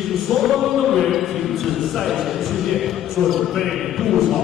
请所有运动员停止赛前训练，做准备入场。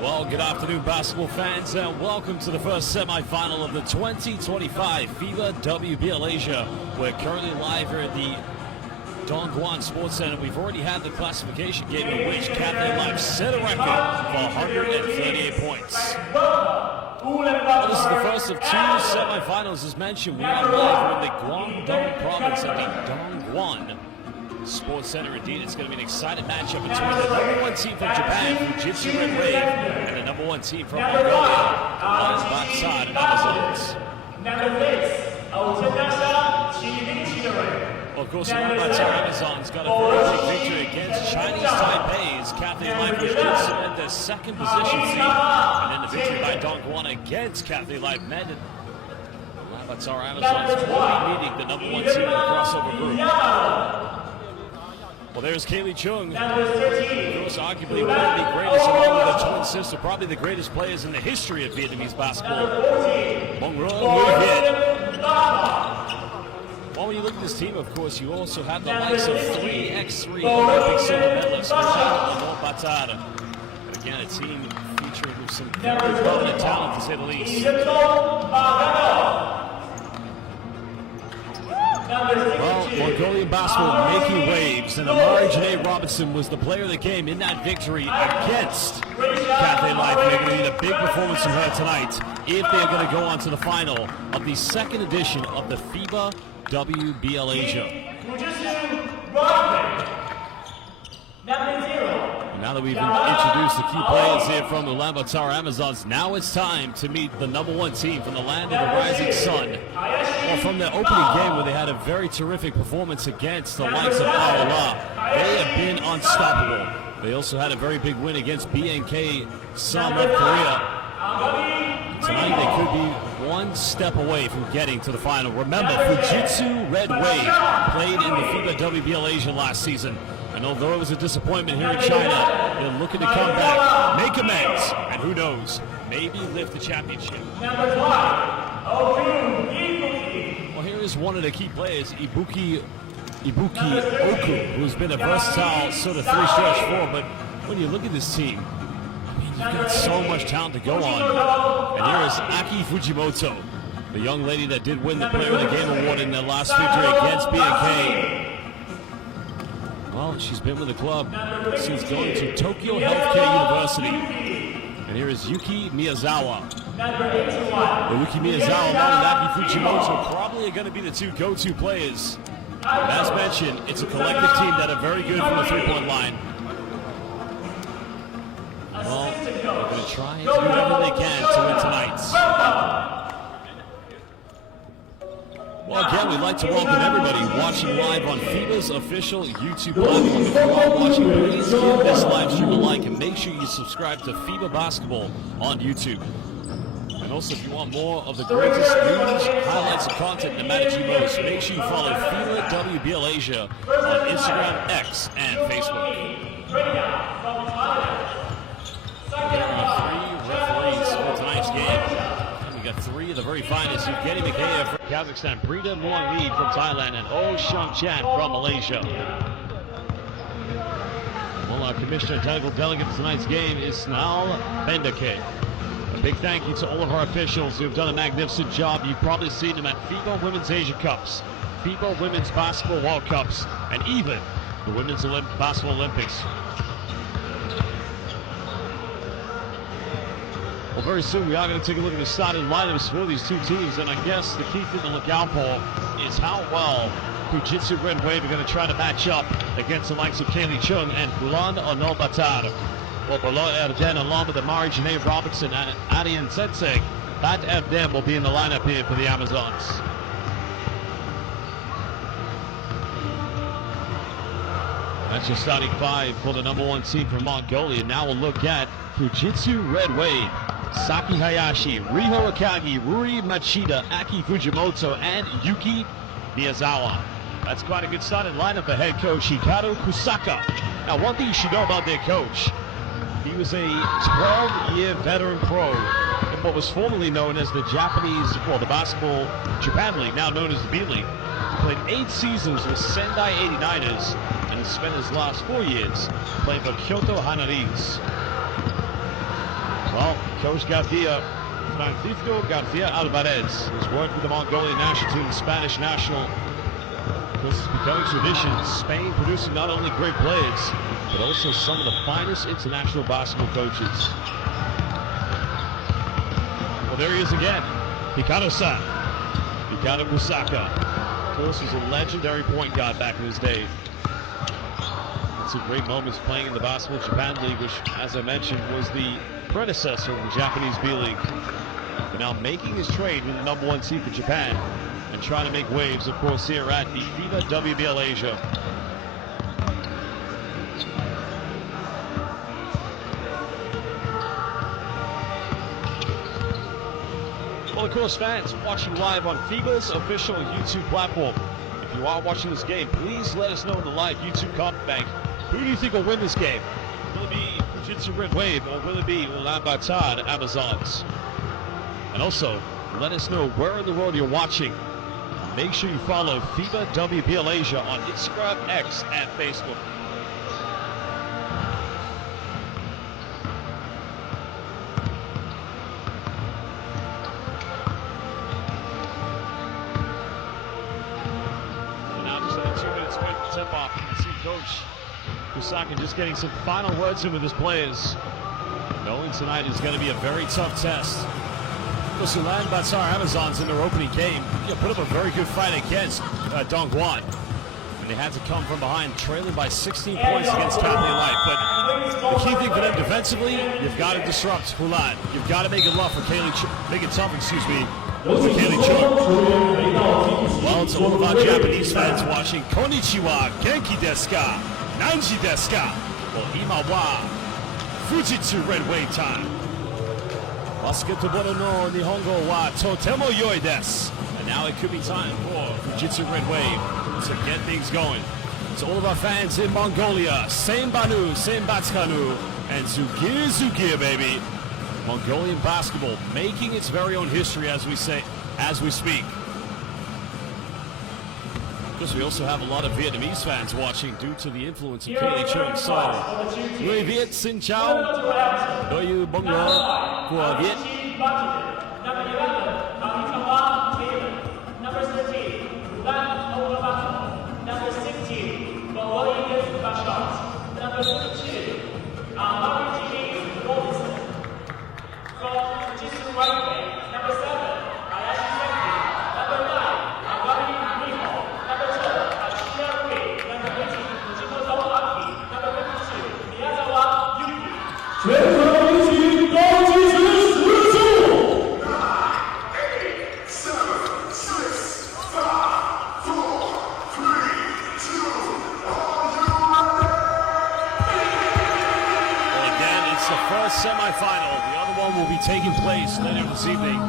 Well, good afternoon, basketball fans, and welcome to the first semi-final of the 2025 FIBA WBL Asia. We're currently live here at the Dongguan Sports Center. We've already had the classification game in which Cathay Life set a record for 138 points. Well, this is the first of two semi-finals, as mentioned. We are live in the Guangdong province at the Dongguan Sports Center. Indeed, it's going to be an exciting matchup between the #1 team from Japan, Fujitsu Red Wave, and the #1 team from Mongolia, Ulaanbaatar Amazons. Well, of course, Ulaanbaatar Amazons got a very big victory against Chinese Taipei's Cathay Life, which did cement their second position seed, and then the victory by Dongguan against Cathay Life meant Ulaanbaatar Amazons will be meeting the #1 team in the crossover group. Well, there's Kaylee Chung, who was arguably one of the greatest along with her twin sister, probably the greatest players in the history of Vietnamese basketball. Well, when you look at this team, of course, you also have the likes of 3x3 Olympic silver medalist, Ulaanbaatar. And again, a team featuring some very prominent talent, to say the least. Well, Mongolian basketball making waves, and Amari Robinson was the player of the game in that victory against Cathay Life. They're going to need a big performance from her tonight if they're going to go on to the final of the second edition of the FIBA WBL Asia. Now that we've introduced the key players here from the Ulaanbaatar Amazons, now it's time to meet the #1 team from the land of the rising sun. Well, from their opening game where they had a very terrific performance against the likes of Aola, they have been unstoppable. They also had a very big win against BNK South Korea. Tonight they could be one step away from getting to the final. Remember, Fujitsu Red Wave played in the FIBA WBL Asia last season. And although it was a disappointment here in China, they're looking to come back, make amends, and who knows, maybe lift the championship. Well, here is one of the key players, Ibuki Oku, who's been a versatile sort of three-stretch four. But when you look at this team, I mean, you've got so much talent to go on. And here is Aki Fujimoto, the young lady that did win the Player of the Game award in their last victory against BNK. Well, she's been with the club since going to Tokyo Healthcare University. And here is Yuki Miyazawa. Yuki Miyazawa along with Aki Fujimoto probably going to be the two go-to players. And as mentioned, it's a collective team that are very good from the three-point line. Well, they're going to try and do whatever they can to win tonight. Well, again, we'd like to welcome everybody watching live on FIBA's official YouTube platform. If you are watching, please give this live stream a like and make sure you subscribe to FIBA Basketball on YouTube. And also, if you want more of the greatest news, highlights, and content that matters to you most, make sure you follow FIBA WBL Asia on Instagram, X, and Facebook. There are 3 referees for tonight's game. We got 3 of the very finest: Evgeny Mikheyev from Kazakhstan, Brita Muangli from Thailand, and Oh Shang Chan from Malaysia. Well, our commissioner and technical delegate for tonight's game is Snal Bendake. A big thank you to all of our officials who have done a magnificent job. You've probably seen them at FIBA Women's Asia Cups, FIBA Women's Basketball World Cups, and even the Women's Basketball Olympics. Well, very soon we are going to take a look at the starting lineups for these two teams, and I guess the key thing to look out for is how well Fujitsu Red Wave are going to try to match up against the likes of Kaylee Chung and Ulaanbaatar. Well, then along with Amari Robinson and Adian Sensei, that of them will be in the lineup here for the Amazons. That's your starting five for the number one team from Mongolia. Now we'll look at Fujitsu Red Wave, Saki Hayashi, Riho Akagi, Ruri Machida, Aki Fujimoto, and Yuki Miyazawa. That's quite a good starting lineup for head coach Hikaru Kusaka. Now, one thing you should know about their coach, he was a 12-year veteran pro in what was formerly known as the Japanese, well, the Basketball Japan League, now known as the B League. He played 8 seasons with Sendai 89ers and has spent his last 4 years playing for Kyoto Hanaris. Well, Coach Garcia, Francisco Garcia Alvarez, has worked with the Mongolian national team, the Spanish national. This is becoming tradition. Spain producing not only great players, but also some of the finest international basketball coaches. Well, there he is again, Hikaru-san, Hikaru Kusaka. Of course, was a legendary point guard back in his day. Had some great moments playing in the Basketball Japan League, which, as I mentioned, was the predecessor of the Japanese B League. But now making his trade with the number one team for Japan and trying to make waves, of course, here at the FIBA WBL Asia. Well, of course, fans watching live on FIBA's official YouTube platform. If you are watching this game, please let us know in the live YouTube comment bank. Who do you think will win this game? Will it be Fujitsu Red Wave, or will it be Ulaanbaatar Amazons? And also, let us know where in the world you're watching. Make sure you follow FIBA WBL Asia on Instagram, X, and Facebook. And now just under 2 minutes away from tip-off, you can see Coach Kusaka just getting some final words in with his players. Knowing tonight is going to be a very tough test. The Ulaanbaatar Amazons in their opening game put up a very good fight against Dongguan. And they had to come from behind, trailing by 16 points against Kathleen Light. But the key thing for them defensively, you've got to disrupt Hulan. You've got to make it tough for Kaylee Chung. Well, to all of our Japanese fans watching, Konnichiwa, Genki desu ka? Nanji desu ka? Well, ima wa Fujitsu Red Wave time. Basketball no Nihongo wa totemo yoi desu. And now it could be time for Fujitsu Red Wave to get things going. To all of our fans in Mongolia, Senbanu, Senbatskanu, and Zugir, baby. Mongolian basketball making its very own history, as we speak. Of course, we also have a lot of Vietnamese fans watching due to the influence of Kaylee Chung. So, Người Viet xin chào, đôi yu bóng đá của Việt. Number 13, Ulaanbaatar. Number 16, Mongolia Bashar. Number 32, Marie Robinson. From Fujitsu Red Wave. Number 7, Hayashi Seki. Number 9, Agari Riho. Number 12, Ashira Rui. Number 18, Fujimoto Aki. Number 52, Miyazawa Yuki. 1st semifinal. The other one will be taking place later this evening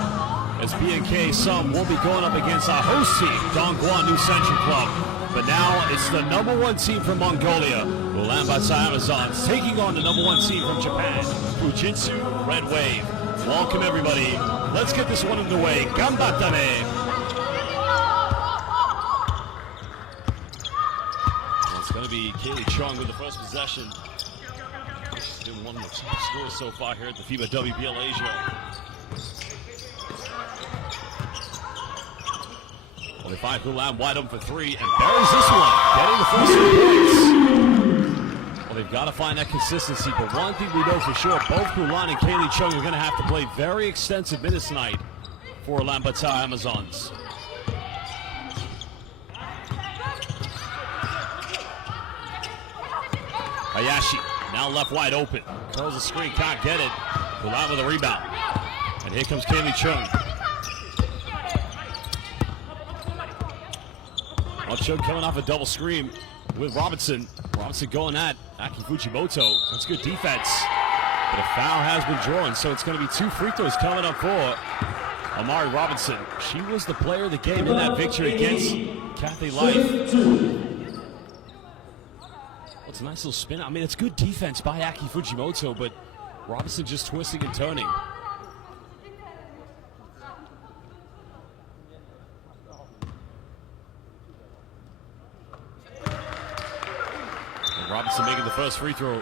as BNK Sum will be going up against our host team, Dongguan New Century Club. But now it's the number one team from Mongolia, Ulaanbaatar Amazons, taking on the number one team from Japan, Fujitsu Red Wave. Welcome everybody. Let's get this one underway. Ganbattane! It's going to be Kaylee Chung with the first possession. She's been one of the top scorers so far here at the FIBA WBL Asia. Well, they find Hulan wide open for three and buries this one, getting the first 2 points. Well, they've got to find that consistency, but one thing we know for sure, both Hulan and Kaylee Chung are going to have to play very extensive minutes tonight for Ulaanbaatar Amazons. Hayashi. Now left wide open. Curls the screen, can't get it. Hulan with a rebound. And here comes Kaylee Chung. Well, Chung coming off a double screen. with Robinson. Robinson going at Aki Fujimoto. That's good defense. But a foul has been drawn, so it's going to be 2 free throws coming up for Amari Robinson. She was the player of the game in that victory against Cathay Life. It's a nice little spin. I mean, it's good defense by Aki Fujimoto, but Robinson just twisting and turning. And Robinson making the first free throw.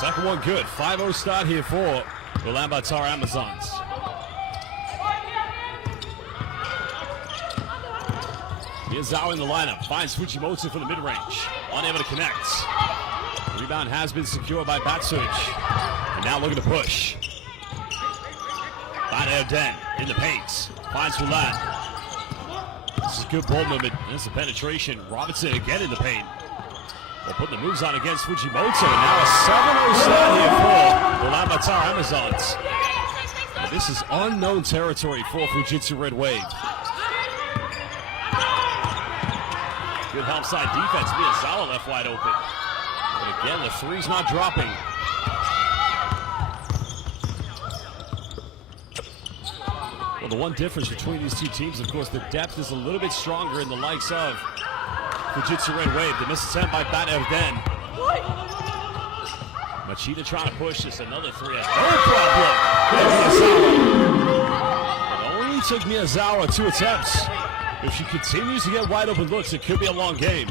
Second one good. 5-0 start here for Ulaanbaatar Amazons. Miyazawa in the lineup. Finds Fujimoto for the mid-range. Unable to connect. Rebound has been secured by Batsuch. And now looking to push. Bad Den in the paint. Finds Ulan. This is good ball movement. This is a penetration. Robinson again in the paint. Well, putting the moves on against Fujimoto. Now a 7-0 start here for Ulaanbaatar Amazons. But this is unknown territory for Fujitsu Red Wave. Good help side defense. Miyazawa left wide open. But again, the three's not dropping. Well, the one difference between these two teams, of course, the depth is a little bit stronger in the likes of Fujitsu Red Wave. The miss attempt by Bad Den. Machida trying to push this. Another three. No problem. It only took Miyazawa 2 attempts. If she continues to get wide open looks, it could be a long game.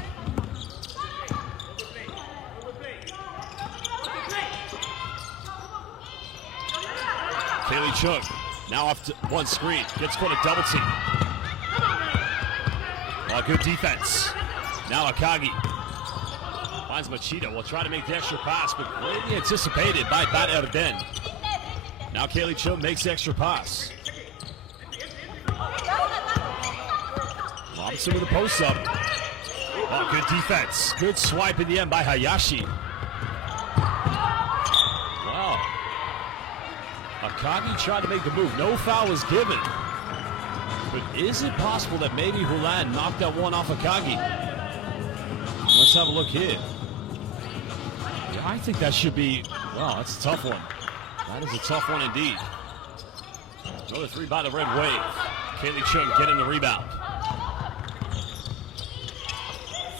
Kaylee Chung now off to one screen. Gets caught a double team. Oh, good defense. Now Akagi finds Machida. Will try to make the extra pass, but greatly anticipated by Bad Den. Now Kaylee Chung makes the extra pass. Robinson with a post up. Oh, good defense. Good swipe in the end by Hayashi. Wow. Akagi tried to make the move. No foul was given. But is it possible that maybe Hulan knocked that one off Akagi? Let's have a look here. Yeah, I think that should be, wow, that's a tough one. That is a tough one indeed. Another three by the Red Wave. Kaylee Chung getting the rebound.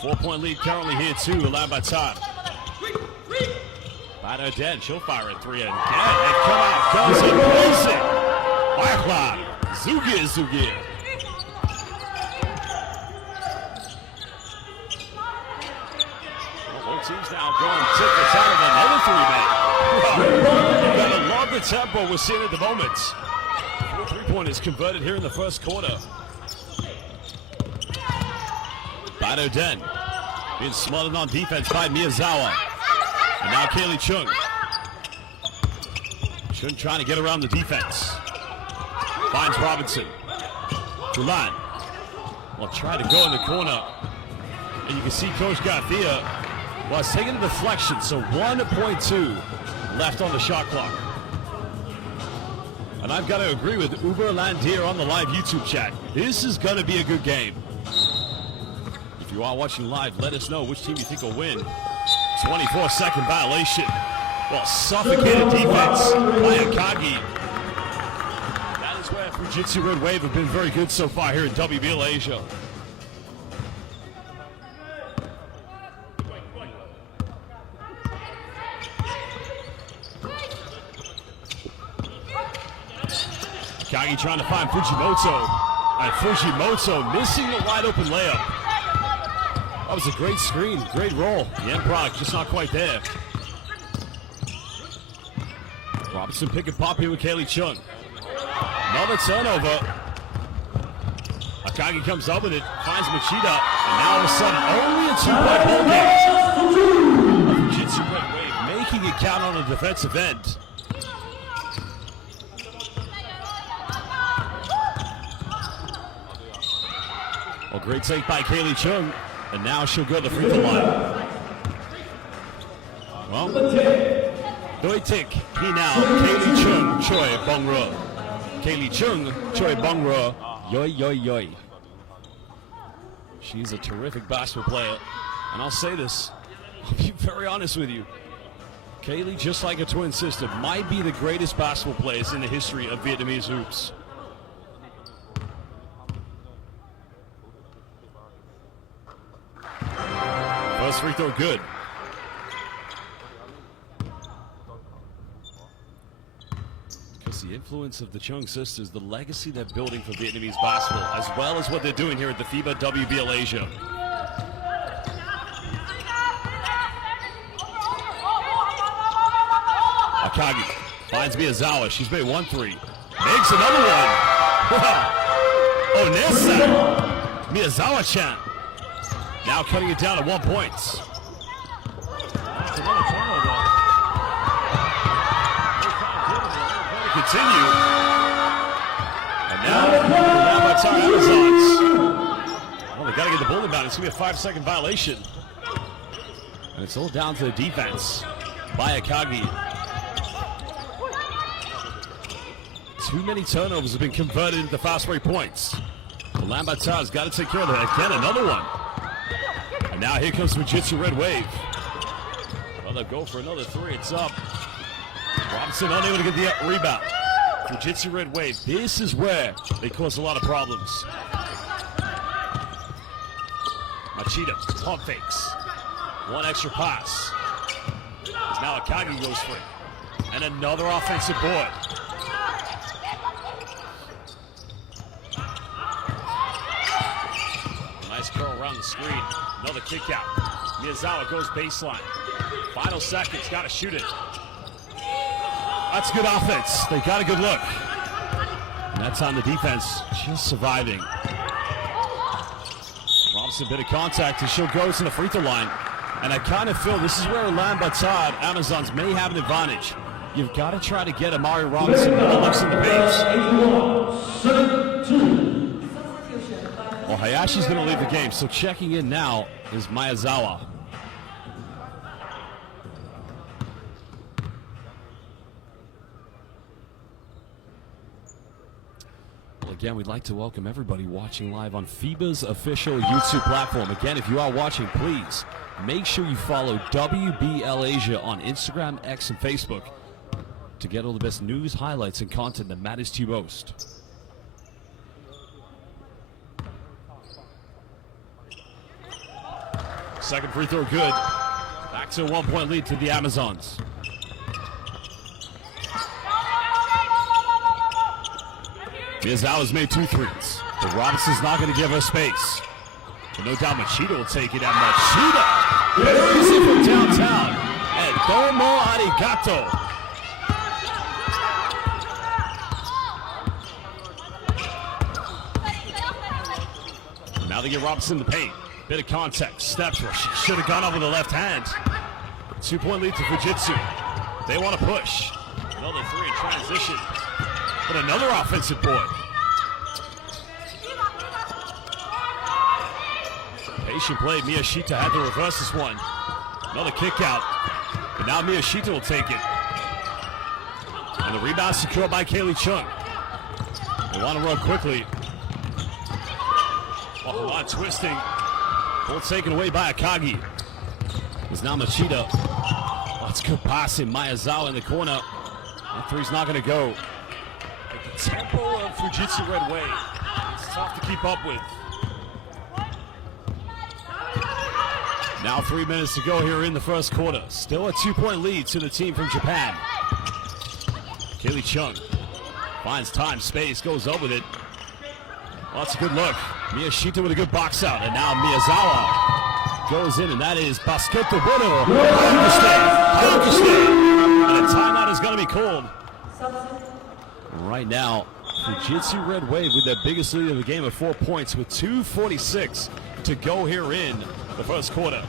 4-point lead currently here too, Ulaanbaatar. Bad Den, she'll fire at 3 and again. And come out, goes and plays it. Firecloud, Zugir. Both teams now going tit for tat of another 3-man. You gotta love the tempo we're seeing at the moment. 4 3-pointers converted here in the first quarter. Bad Den being smothered on defense by Miyazawa. And now Kaylee Chung. Chung trying to get around the defense. Finds Robinson. Ulan will try to go in the corner. And you can see Coach Garcia was taking a deflection, so 1.2 left on the shot clock. And I've got to agree with Uber Landier on the live YouTube chat. This is going to be a good game. If you are watching live, let us know which team you think will win. 24-second violation. Well, suffocated defense by Akagi. That is where Fujitsu Red Wave have been very good so far here in WBL Asia. Akagi trying to find Fujimoto. And Fujimoto missing the wide open layup. That was a great screen, great roll. The end product just not quite there. Robinson pick and pop here with Kaylee Chung. Another turnover. Akagi comes up with it, finds Machida, and now all of a sudden only a 2-point ball game. Fujitsu Red Wave making it count on the defensive end. Well, great take by Kaylee Chung. And now she'll go to the free throw line. Well, Doi Tik, he now, Kaylee Chung, Choi Bong Ro. Kaylee Chung, Choi Bong Ro, yoi, yoi, yoi. She's a terrific basketball player. And I'll say this, I'll be very honest with you. Kaylee, just like her twin sister, might be the greatest basketball players in the history of Vietnamese hoops. First free throw good. Because the influence of the Chung sisters, the legacy they're building for Vietnamese basketball, as well as what they're doing here at the FIBA WBL Asia. Akagi finds Miyazawa. She's made 1-3. Makes another one. Onesa. Miyazawa-chan. Now cutting it down to 1 point. Continue. And now Ulaanbaatar Amazons. Well, they got to get the ball inbound. It's going to be a 5-second violation. And it's all down to the defense by Akagi. Too many turnovers have been converted into fast break points. Ulaanbaatar's got to take care of that. Again, another one. And now here comes Fujitsu Red Wave. Well, they'll go for another 3. It's up. Robinson unable to get the rebound. Fujitsu Red Wave. This is where they cause a lot of problems. Machida, pump fakes. One extra pass. Now Akagi goes for it. And another offensive board. Nice curl around the screen. Another kick out. Miyazawa goes baseline. Final seconds, got to shoot it. That's good offense. They got a good look. And that's on the defense, just surviving. Robinson, a bit of contact, and she'll go to the free throw line. And I kind of feel this is where Ulaanbaatar Amazons may have an advantage. You've got to try to get Amari Robinson more looks in the pace. Well, Hayashi's going to leave the game, so checking in now is Miyazawa. Well, again, we'd like to welcome everybody watching live on FIBA's official YouTube platform. Again, if you are watching, please make sure you follow WBL Asia on Instagram, X, and Facebook to get all the best news, highlights, and content that matters to you most. Second free throw good. Back to a 1 point lead to the Amazons. Miyazawa's made 2 threes. But Robinson's not going to give her space. But no doubt Machida will take it. And Machida buries it from downtown. And domo arigato. Now they get Robinson in the paint. Bit of contact. Steps where she should have gone up with the left hand. 2 point lead to Fujitsu. They want to push. Another 3 in transition. But another offensive board. Patient play. Miyashita had to reverse this one. Another kick out. But now Miyashita will take it. And the rebound secured by Kaylee Chung. They want to run quickly. Oh, a lot twisting. Ball taken away by Akagi. It's now Machida. Oh, it's good passing. Miyazawa in the corner. That 3's not going to go. But the tempo of Fujitsu Red Wave, it's tough to keep up with. Now 3 minutes to go here in the first quarter. Still a 2 point lead to the team from Japan. Kaylee Chung finds time, space, goes up with it. Well, that's a good look. Miyashita with a good box out. And now Miyazawa goes in, and that is Basquete Bueno. And a timeout is going to be called. Right now, Fujitsu Red Wave with their biggest lead of the game of 4 points with 2:46 to go here in the first quarter.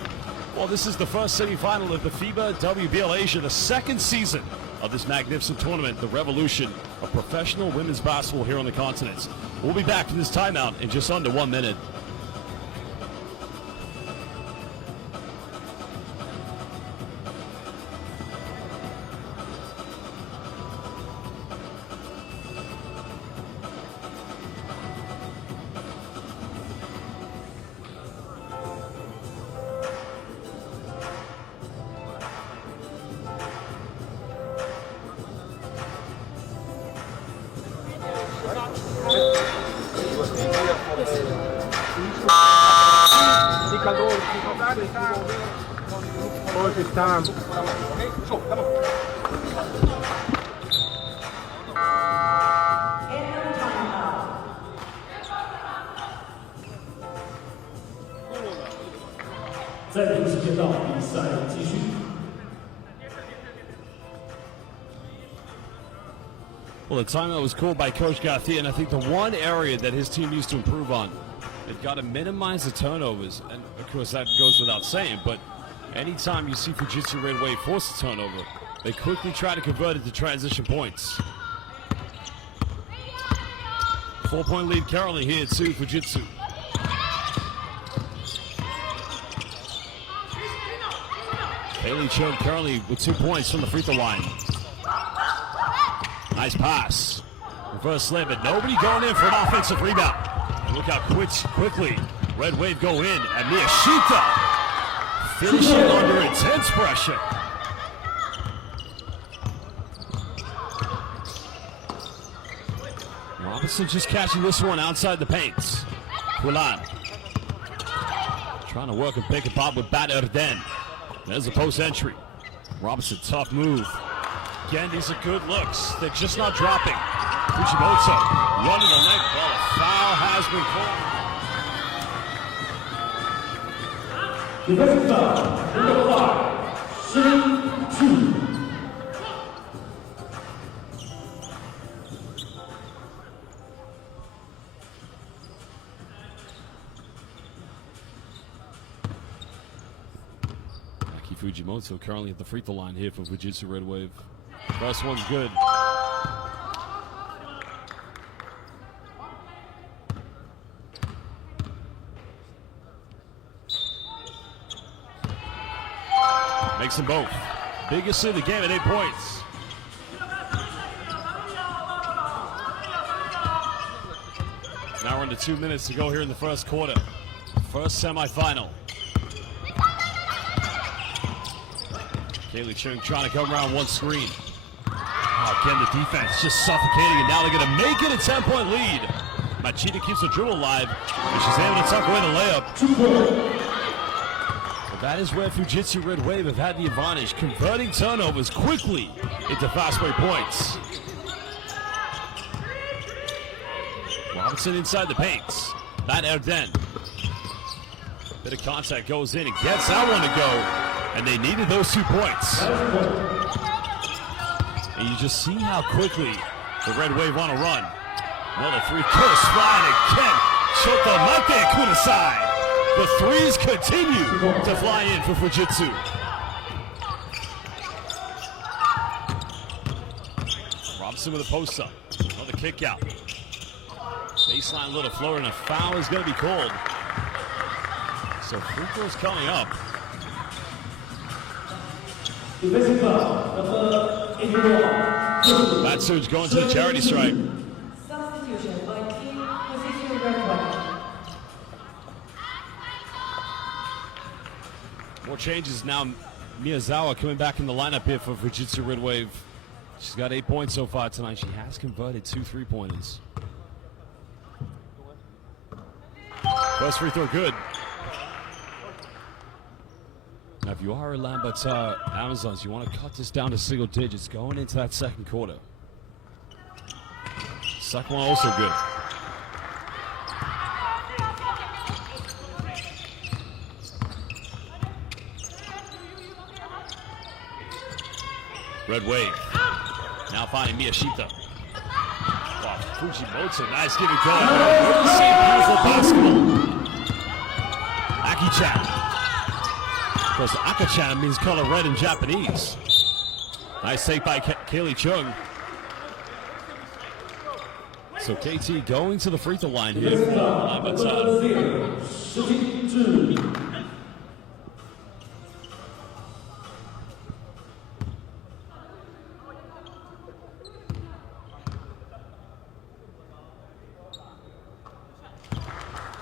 Well, this is the first semifinal of the FIBA WBL Asia, the second season of this magnificent tournament, the revolution of professional women's basketball here on the continent. We'll be back from this timeout in just under 1 minute. Coach, it's time. 暂停时间到，比赛继续。Well, the timeout was called by Coach Garcia, and I think the one area that his team needs to improve on, they've got to minimize the turnovers. And, of course, that goes without saying, but anytime you see Fujitsu Red Wave force a turnover, they quickly try to convert it to transition points. 4-point lead currently here to Fujitsu. Kaylee Chung currently with 2 points from the free throw line. Nice pass. Reverse slip, but nobody going in for an offensive rebound. And look how quickly Red Wave go in. And Miyashita finishing under intense pressure. Robinson just catching this one outside the paints. Ulan trying to work and pick it up with Bat Erden. There's a post entry. Robinson, tough move. Again, these are good looks. They're just not dropping. Fujimoto running the leg. Well, a foul has been called. Defensive foul, number 5, Fujitsu. Fujimoto currently at the free throw line here for Fujitsu Red Wave. First one's good. Makes them both. Biggest in the game at 8 points. Now we're under 2 minutes to go here in the first quarter. First semifinal. Kaylee Chung trying to come around one screen. Again, the defense just suffocating, and now they're going to make it a 10-point lead. Machida keeps the dribble alive, and she's able to tuck away the layup. But that is where Fujitsu Red Wave have had the advantage, converting turnovers quickly into fast break points. Robinson inside the paints. Bat Erden. Bit of contact goes in and gets that one to go. And they needed those 2 points. And you just see how quickly the Red Wave want to run. Well, the three-quarter slide again. Shotomate Kudasai. The threes continue to fly in for Fujitsu. Robinson with a post-up. Another kick out. Baseline little floater, and a foul is going to be called. So free throws coming up. Defensive foul, number 81. Matt Surge going to the charity stripe. Substitution by team Fujitsu Red Wave. More changes now. Miyazawa coming back in the lineup here for Fujitsu Red Wave. She's got 8 points so far tonight. She has converted 2 3-pointers. First free throw good. Now, if you are Ulaanbaatar Amazons, you want to cut this down to single digits going into that second quarter. Second one also good. Red Wave. Now finding Miyashita. Wow, Fujimoto, nice give and go. Same beautiful basketball. Aki-chan. Of course, Aka-chan means color red in Japanese. Nice take by Kaylee Chung. So KT going to the free throw line here.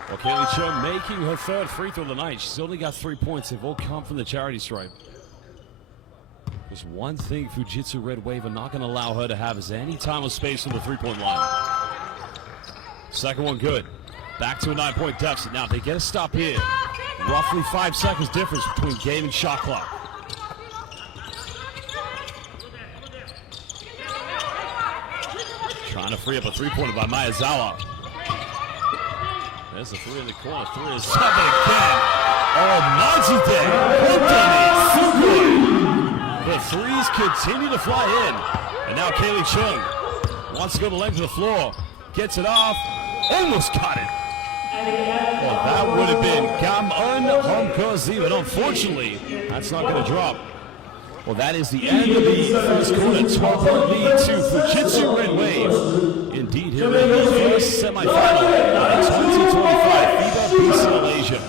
Well, Kaylee Chung making her third free throw of the night. She's only got 3 points. They've all come from the charity stripe. There's one thing Fujitsu Red Wave are not going to allow her to have is any time or space from the three-point line. Second one good. Back to a 9-point deficit. Now, if they get a stop here, roughly 5 seconds difference between game and shot clock. Trying to free up a three-pointer by Miyazawa. There's the three in the corner. 3 is 7 again. Oh, Majide! The threes continue to fly in. And now Kaylee Chung wants to go the length of the floor. Gets it off. Almost got it. Well, that would have been Gam'un Homkozi, but unfortunately, that's not going to drop. Well, that is the end of the first quarter. 12-point lead to Fujitsu Red Wave. Indeed, here in the first semifinal in 2025 FIBA BCL Asia.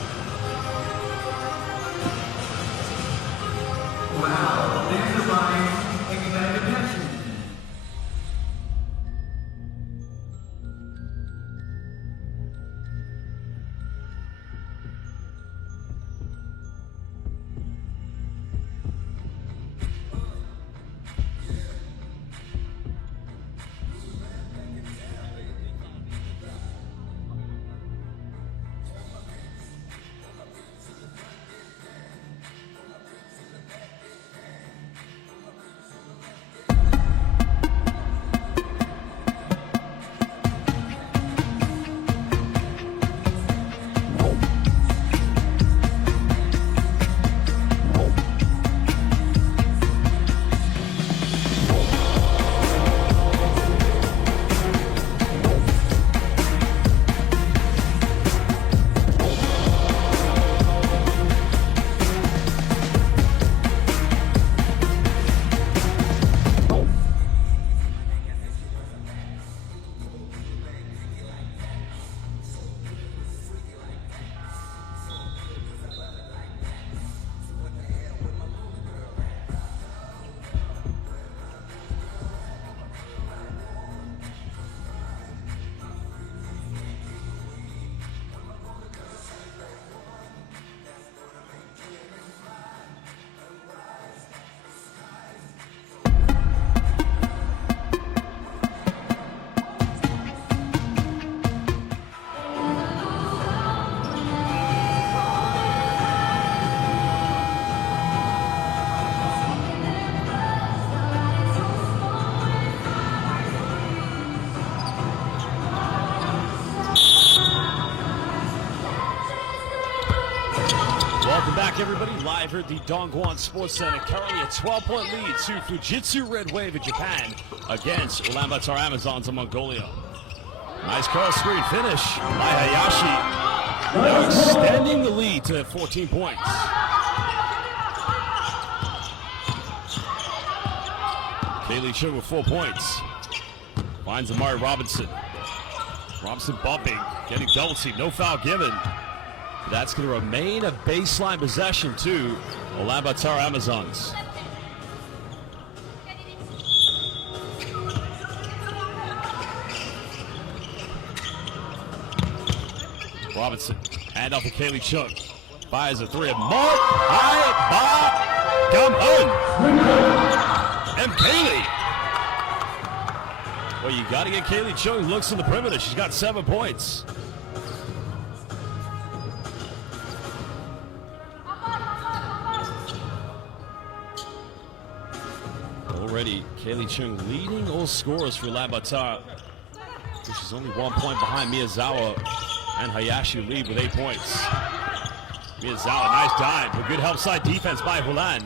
Wow, there's the line. Excited attention. Welcome back, everybody. Live here at the Dongguan Sports Center. Currently a 12-point lead to Fujitsu Red Wave of Japan against Ulaanbaatar Amazons of Mongolia. Nice cross screen finish by Hayashi. Now extending the lead to 14 points. Kaylee Chung with 4 points. Finds Amari Robinson. Robinson bumping, getting double team, no foul given. That's going to remain a baseline possession to Ulaanbaatar Amazons. Robinson, hand off to Kaylee Chung. Fires a three of Mark, high, Bob, come on. And Kaylee. Well, you got to get Kaylee Chung. Looks in the perimeter. She's got 7 points. Already, Kaylee Chung leading all scorers for Ulaanbaatar. She's only 1 point behind Miyazawa and Hayashi lead with 8 points. Miyazawa, nice dive. A good help side defense by Hulan.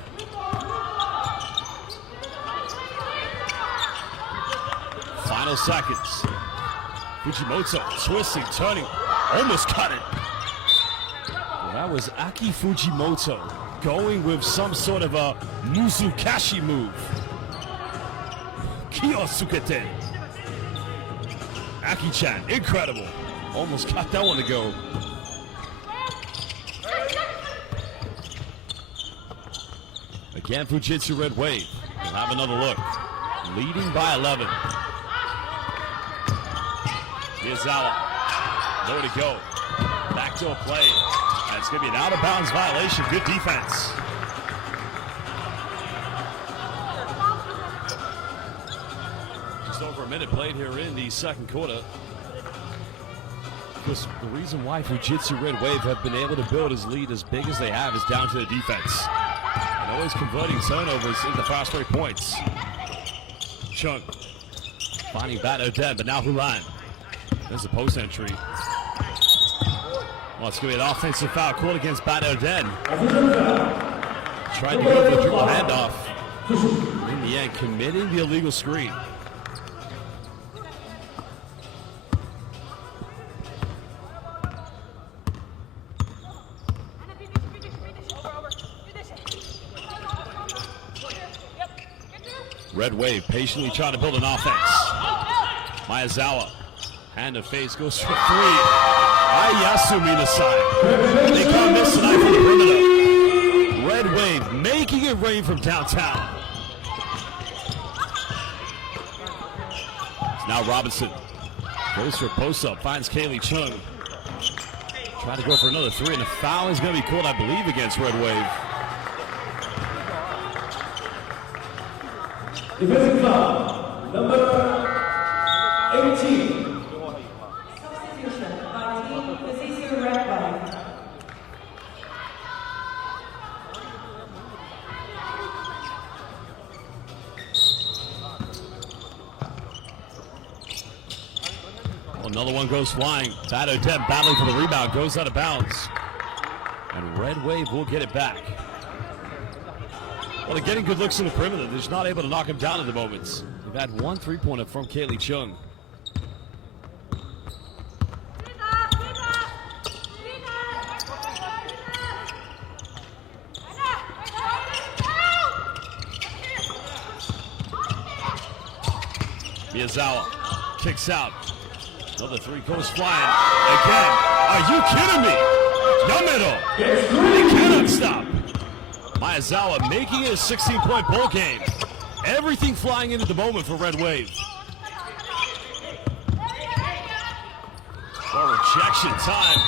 Final seconds. Fujimoto twisting, turning, almost cut it. Well, that was Aki Fujimoto going with some sort of a Muzukashi move. Kiyosukete. Aki-chan, incredible. Almost got that one to go. Again, Fujitsu Red Wave. We'll have another look. Leading by 11. Miyazawa. Nowhere to go. Backdoor play. And it's going to be an out-of-bounds violation. Good defense. Just over a minute played here in the second quarter. Because the reason why Fujitsu Red Wave have been able to build his lead as big as they have is down to the defense. And always converting turnovers into fast break points. Chung finding Bato dead, but now Hulan. There's a post entry. Well, it's going to be an offensive foul called against Bato Den. Tried to go for the dribble handoff. In the end, committing the illegal screen. Red Wave patiently trying to build an offense. Miyazawa, hand of face, goes for three. Ayasumi the side. They can't miss tonight from the perimeter. Red Wave making it rain from downtown. Now Robinson goes for post-up, finds Kaylee Chung. Trying to go for another three, and the foul is going to be called, I believe, against Red Wave. Defensive foul, number 18. Substitution by Team Fujitsu Red Wave. Another one goes flying. Bato Den battling for the rebound, goes out of bounds. And Red Wave will get it back. Well, they're getting good looks in the perimeter. They're just not able to knock him down at the moment. They've had one three-pointer from Kaylee Chung. Miyazawa kicks out. Another three goes flying. Again. Are you kidding me? Yamero. They cannot stop. Miyazawa making it a 16-point ball game. Everything flying in at the moment for Red Wave. For rejection time,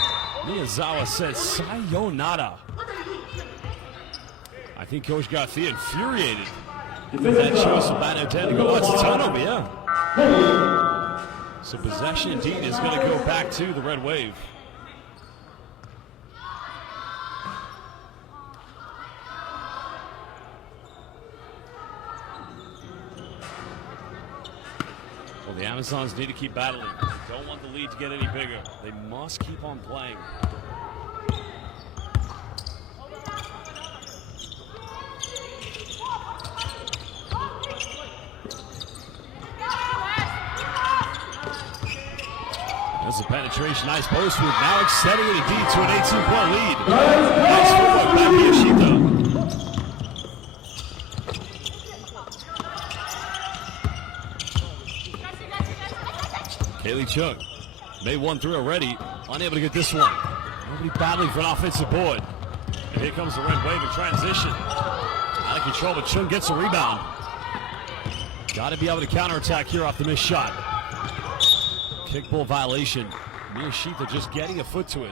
Miyazawa says sayonara. I think Coach Garcia infuriated. That shows Bato Den to go, oh, it's a turnover, yeah. So possession indeed is going to go back to the Red Wave. Well, the Amazons need to keep battling. They don't want the lead to get any bigger. They must keep on playing. There's a penetration, nice post move, now extending it indeed to an 18-point lead. Nice footwork by Miyashita. Kaylee Chung made one through already, unable to get this one. Nobody battling for an offensive board. And here comes the Red Wave in transition. Out of control, but Chung gets a rebound. Got to be able to counterattack here off the missed shot. Kickball violation. Miyashita just getting a foot to it.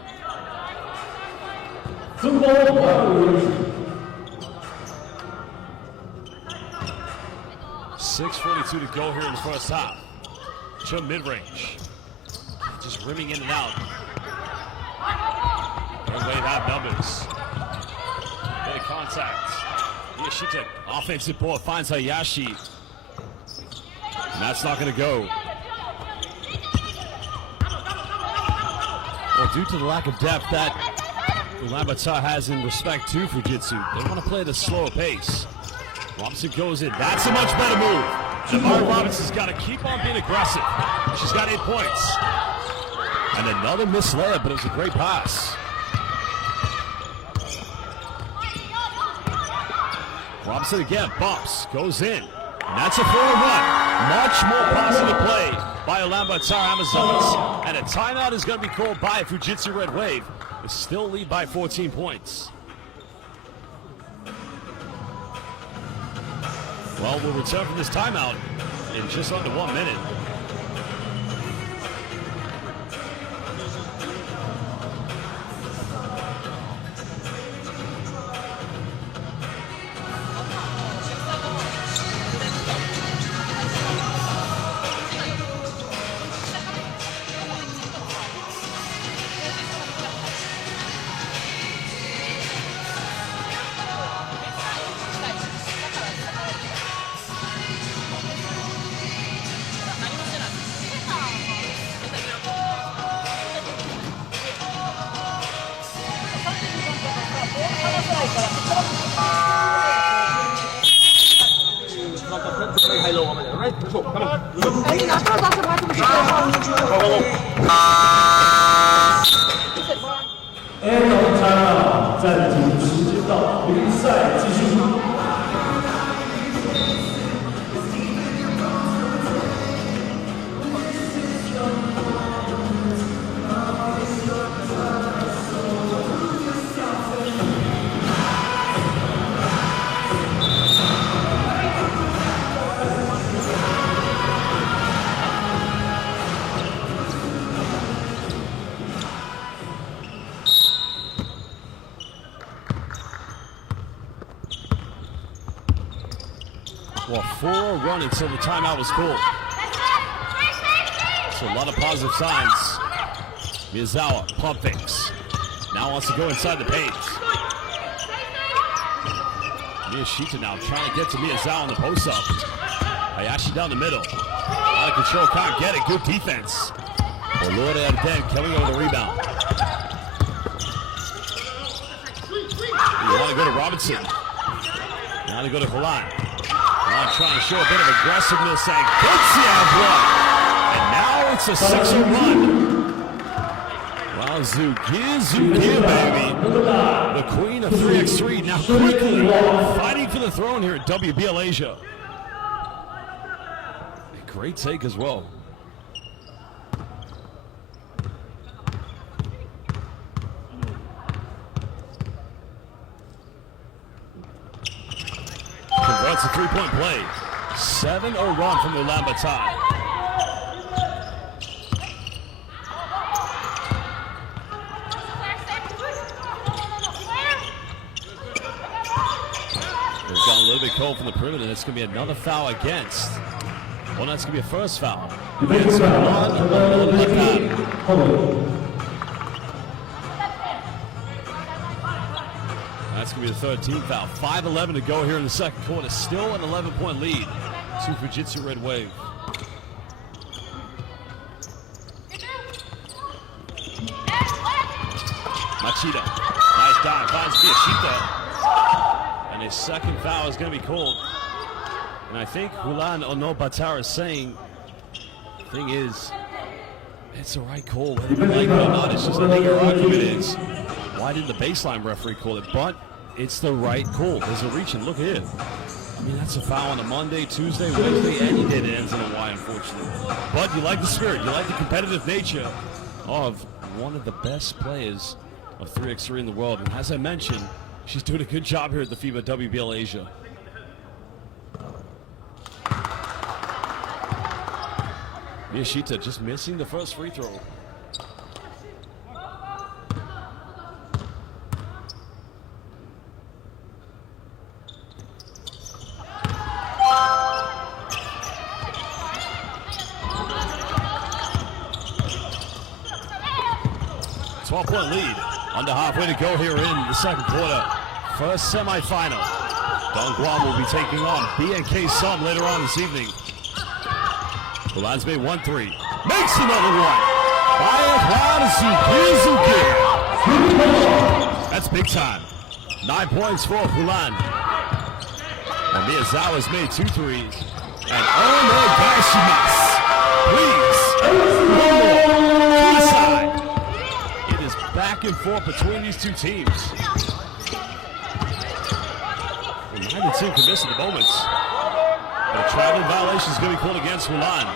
6:42 to go here in the first half. Chung mid-range. Just rimming in and out. Red Wave have numbers. Bit of contact. Miyashita, offensive board, finds Hayashi. And that's not going to go. Well, due to the lack of depth that Ulaanbaatar has in respect to Fujitsu, they want to play at a slower pace. Robinson goes in. That's a much better move. Jamari Robinson's got to keep on being aggressive. She's got 8 points. And another missed layup, but it was a great pass. Robinson again, bumps, goes in. And that's a 4-1. Much more positive play by Ulaanbaatar Amazons. And a timeout is going to be called by Fujitsu Red Wave. They still lead by 14 points. Well, we'll return from this timeout in just under 1 minute. And on timeout，暂停时间到，比赛继续。Well, 4 run until the timeout was called. So a lot of positive signs. Miyazawa, pump fakes. Now wants to go inside the paint. Miyashita now trying to get to Miyazawa on the post-up. Hayashi down the middle. Out of control, can't get it. Good defense. Lord Arden coming over the rebound. You want to go to Robinson. Now to go to Hulan. Trying to show a bit of aggressiveness and good block. And now it's a 6-1. Wow, Zuki, baby. The queen of 3x3 now quickly fighting for the throne here at WBL Asia. A great take as well. Converts a three-point play. 7-0 run from Ulaanbaatar. They've got a little bit cold from the perimeter, and it's going to be another foul against. Well, that's going to be a first foul. Against That's going to be the 13th foul. 5:11 to go here in the second quarter. Still an 11-point lead to Fujitsu Red Wave. Machida. Nice dive. Finds Miyashita. And a second foul is going to be called. And I think Ulaanbaatar is saying, the thing is, it's the right call. Whether you like it or not, it's just I think your argument is, why didn't the baseline referee call it? But it's the right call. There's a reach, and look here. I mean, that's a foul on a Monday, Tuesday, Wednesday, any day that ends in a Y, unfortunately. But you like the spirit. You like the competitive nature of one of the best players of 3x3 in the world. And as I mentioned, she's doing a good job here at the FIBA WBL Asia. Miyashita just missing the first free throw. Point lead. Under halfway to go here in the second quarter. First semifinal. Don Guam will be taking on BNK Sum later on this evening. Ulan's made 1-3. Makes another one. That's big time. 9 points for Ulan. And Miyazawa's made 2 threes. And please. One more. To the side. Back and forth between these two teams. Neither team can miss at the moments. But a traveling violation is going to be called against Ulan.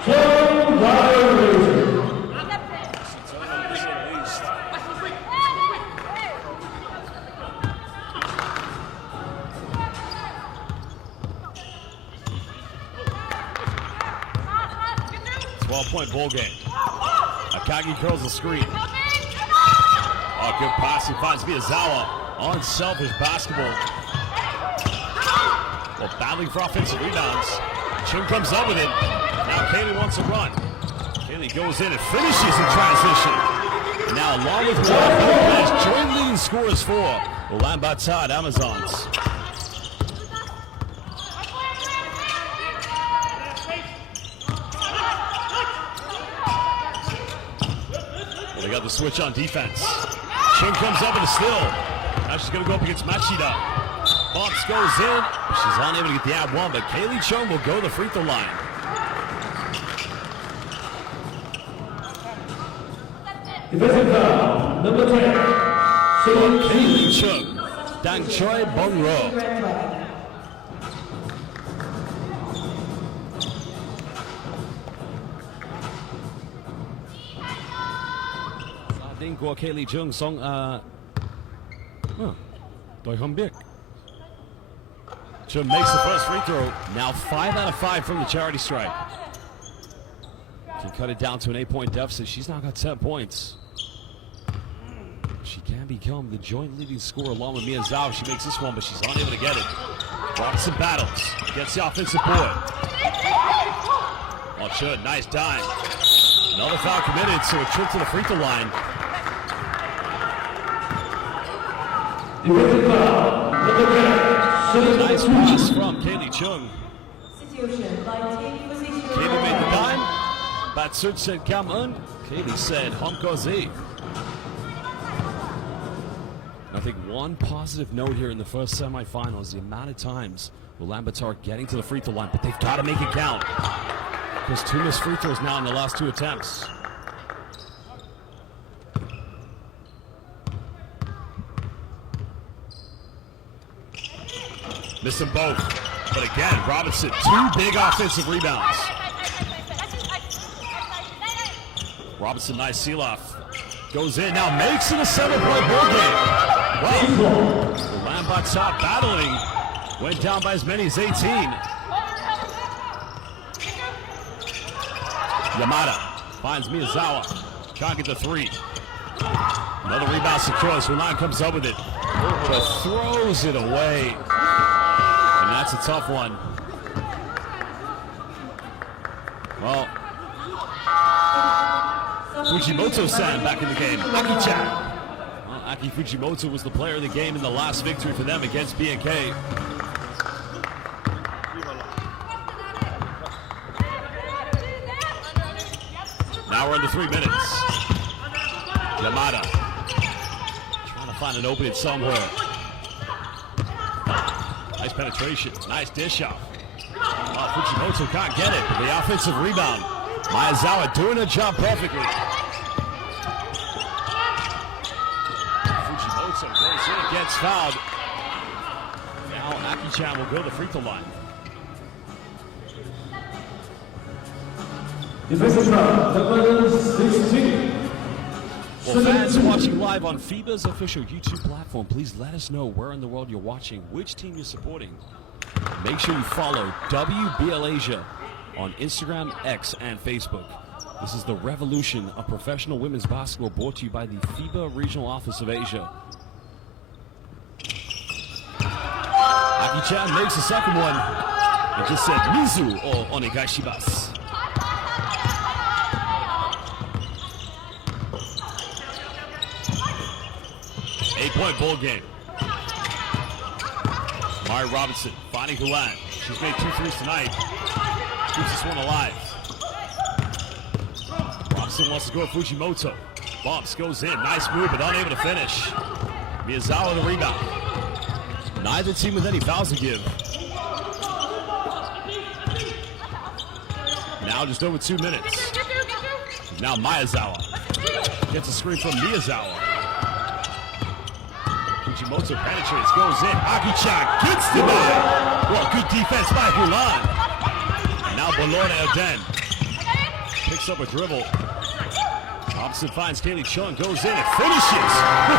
12-point ball game. Akagi curls the screen. Oh, good pass. He finds Miyazawa on selfish basketball. Well, battling for offensive rebounds. Chim comes up with it. Now Kaylee wants to run. Kaylee goes in and finishes in transition. And now, along with Lopez, joint leading scorers for Ulaanbaatar Amazons. Well, they got the switch on defense. Chim comes up with a steal. Now she's going to go up against Machida. Bumps goes in. She's unable to get the ad one, but Kaylee Chung will go to the free throw line. Defensive foul, number 10. Kaylee Chung, Dang Choi Bong Ro. Red flag. 經過 Kaylee Chung 送對向壁。Chung makes the first free throw. Now 5 out of 5 from the charity stripe. Can cut it down to an 8-point deficit. She's now got 10 points. She can become the joint leading scorer along with Mia Zhao. She makes this one, but she's unable to get it. Robinson battles. Gets the offensive board. Oh, Chud, nice dime. Another foul committed, so a trip to the free throw line. Defensive foul, number 10. Nice pass from Kaylee Chung. Substitution by team position. Kaylee made the dime. Batsut said come on. Kaylee said Honkozi. I think one positive note here in the first semifinal is the amount of times Ulaanbaatar getting to the free throw line, but they've got to make it count. There's 2 missed free throws now in the last 2 attempts. Missed them both. But again, Robinson, 2 big offensive rebounds. Robinson, nice seal-off. Goes in, now makes it a 7-point ball game. Well, Ulaanbaatar battling. Went down by as many as 18. Yamada finds Miyazawa. Can't get the 3. Another rebound secures. Ulan comes up with it. But throws it away. And that's a tough one. Well, Fujimoto-san back in the game. Aki-chan. Well, Aki Fujimoto was the player of the game in the last victory for them against BNK. Now we're under 3 minutes. Yamada trying to find an opening somewhere. Nice penetration, nice dish off. Oh, Fujimoto can't get it. The offensive rebound. Miyazawa doing her job perfectly. Fujimoto goes in, gets fouled. Now Aki-chan will go to the free throw line. Defensive foul, number 16. Well, fans watching live on FIBA's official YouTube platform, please let us know where in the world you're watching, which team you're supporting. Make sure you follow WBL Asia on Instagram, X, and Facebook. This is the revolution of professional women's basketball brought to you by the FIBA Regional Office of Asia. Aki-chan makes the second one. It just said Mizu or Onegai Shibas. Eight-point ball game. Mari Robinson finding Ulan. She's made 2 threes tonight. Keeps this one alive. Robinson wants to go with Fujimoto. Bumps, goes in. Nice move, but unable to finish. Miyazawa the rebound. Neither team with any fouls to give. Now just over 2 minutes. Now Miyazawa gets a screen from Miyazawa. Fujimoto penetrates, goes in. Aki-chan gets denied. Well, good defense by Ulan. Now Bolorna Eden picks up a dribble. Robinson finds Kaylee Chung, goes in and finishes.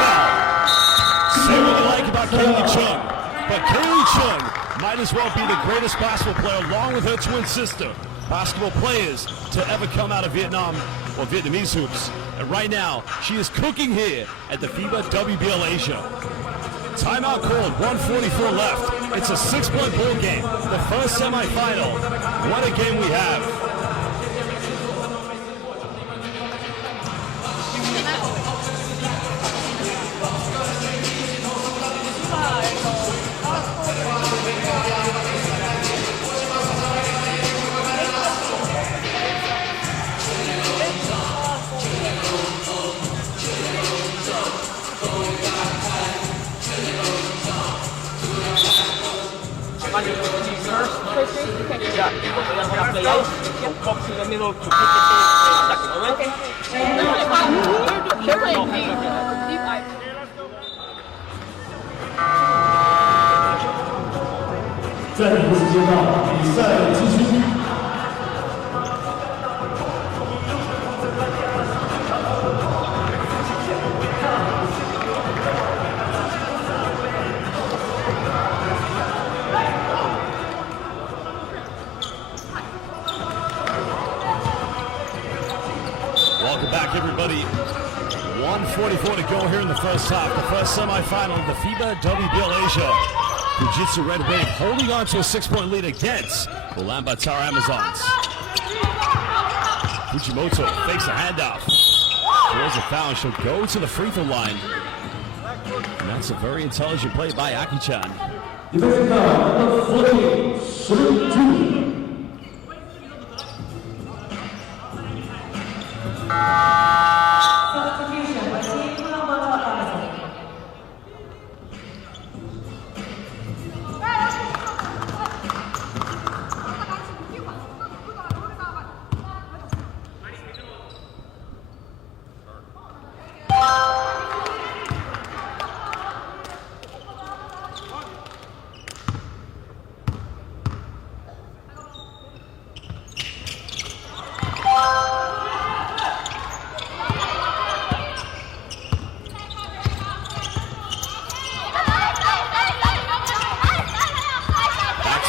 Wow. Say what you like about Kaylee Chung, but Kaylee Chung might as well be the greatest basketball player along with her twin sister. Basketball players to ever come out of Vietnam or Vietnamese hoops. And right now, she is cooking here at the FIBA WBL Asia. Timeout called, 1:44 left. It's a 6-point ball game. The first semifinal. What a game we have. 暂停时间到，比赛继续。Welcome back, everybody. 1:44 to go here in the first half. The first semifinal of the FIBA WBL Asia. Fujitsu Red Wave holding on to a 6-point lead against Ulaanbaatar Amazons. Fujimoto fakes a handoff. Throws a foul. She'll go to the free throw line. And that's a very intelligent play by Aki-chan. Defensive foul, number 40, Fujitsu. Substitution by Team Ulaanbaatar Amazon.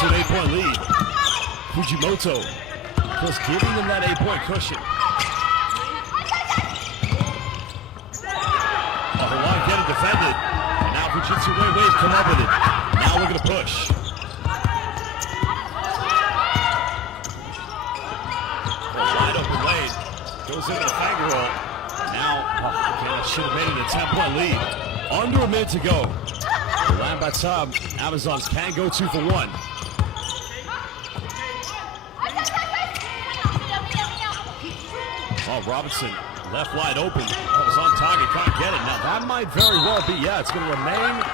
To an 8-point lead. Fujimoto just giving them that 8-point cushion. Line getting defended. And now Fujitsu Red Wave come up with it. Now we're going to push. Wide open lane. Goes into the finger roll. Now, okay, should have made it a 10-point lead. Under a minute to go. Ulaanbaatar Amazons can go 2 for 1. Oh, Robinson left wide open. That was on target, can't get it. Now that might very well be, yeah, it's going to remain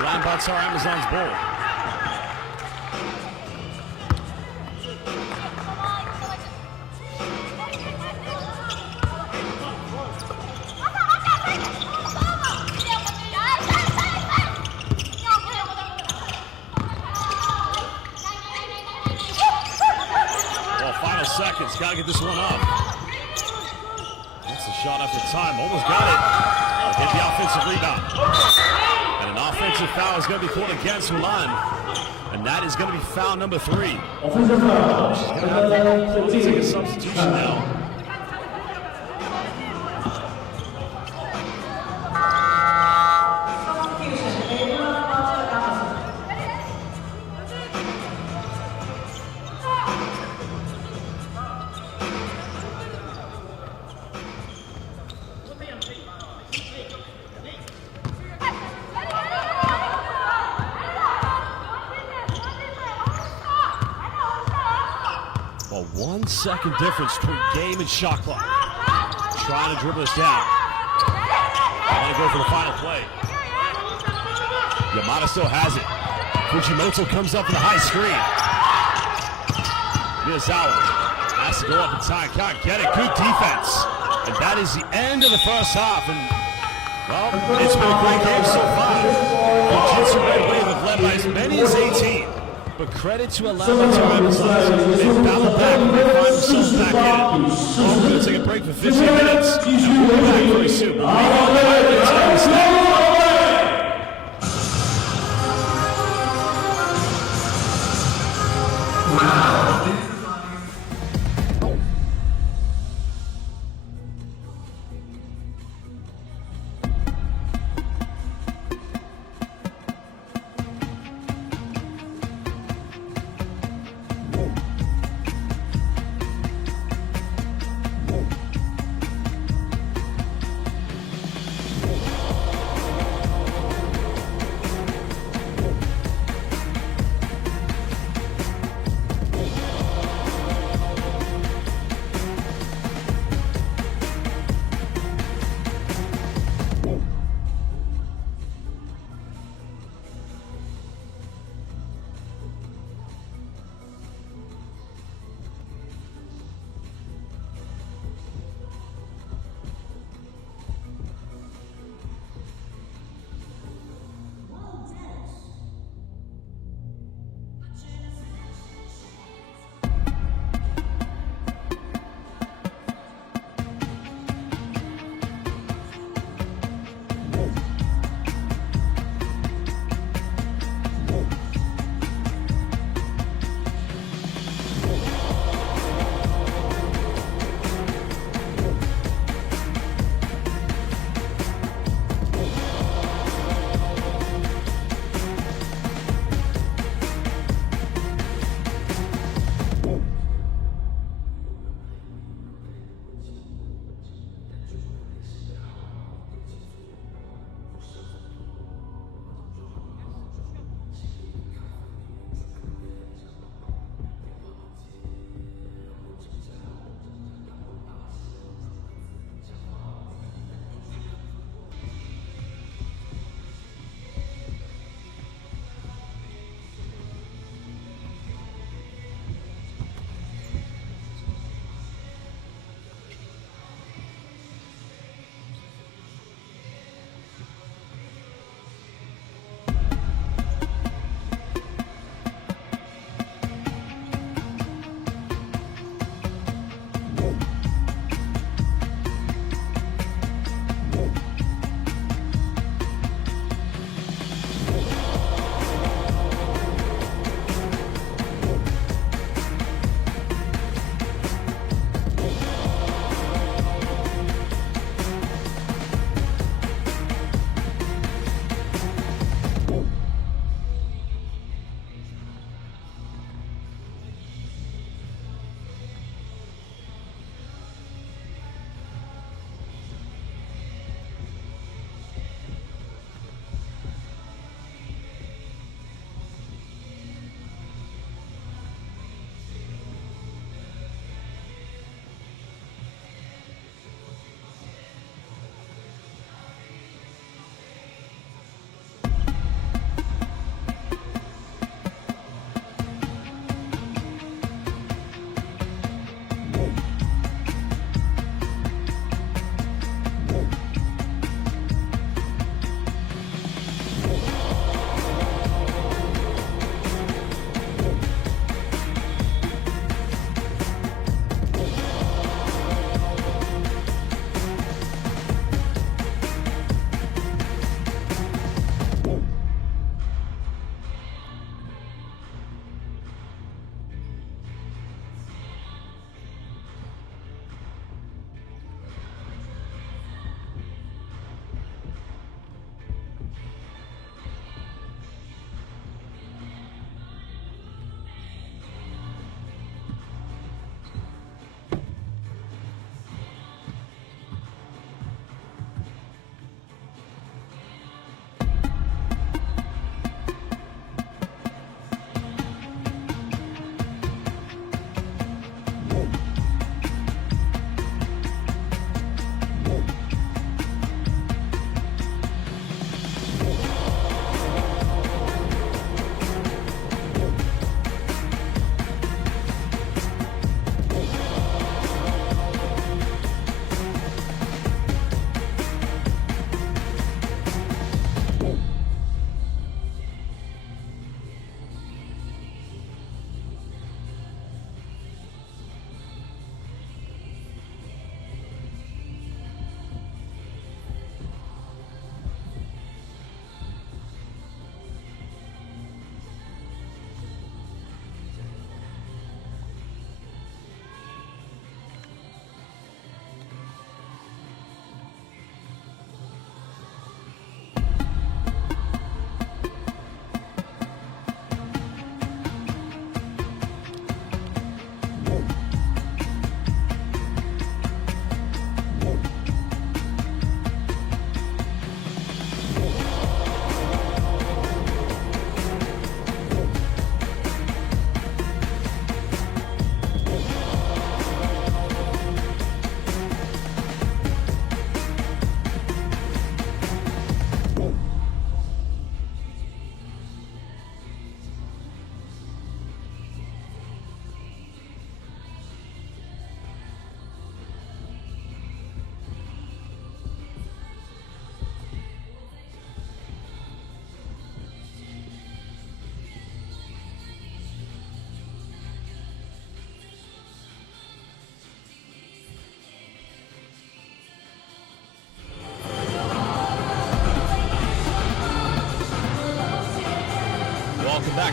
Ulaanbaatar Amazons' ball. Well, final seconds, got to get this one off. That's a shot after time. Almost got it. Hit the offensive rebound. And an offensive foul is going to be called against Ulan. And that is going to be foul number 3. Offensive foul. She's going to have to take a substitution now. Substitution by Ulaanbaatar Amazon. A 1 second difference between game and shot clock. Trying to dribble this down. I want to go for the final play. Yamada still has it. Fujimoto comes up with a high screen. Miyazawa has to go up in time. Can't get it. Good defense. And that is the end of the first half. And, well, it's been a great game so far. Fujitsu Red Wave have led by as many as 18. But credit to Ulaanbaatar Amazons. They've battled back and they find themselves back in it. So we're going to take a break for 15 minutes. And we'll be back very soon.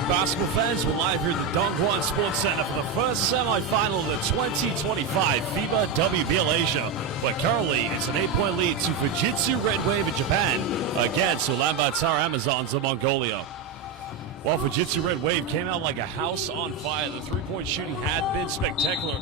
basketball fans, we're live here at the Dongguan Sports Center for the first semifinal of the 2025 FIBA WBL Asia, where currently it's an 8-point lead to Fujitsu Red Wave in Japan against Ulaanbaatar Amazons of Mongolia. While Fujitsu Red Wave came out like a house on fire, the three-point shooting had been spectacular,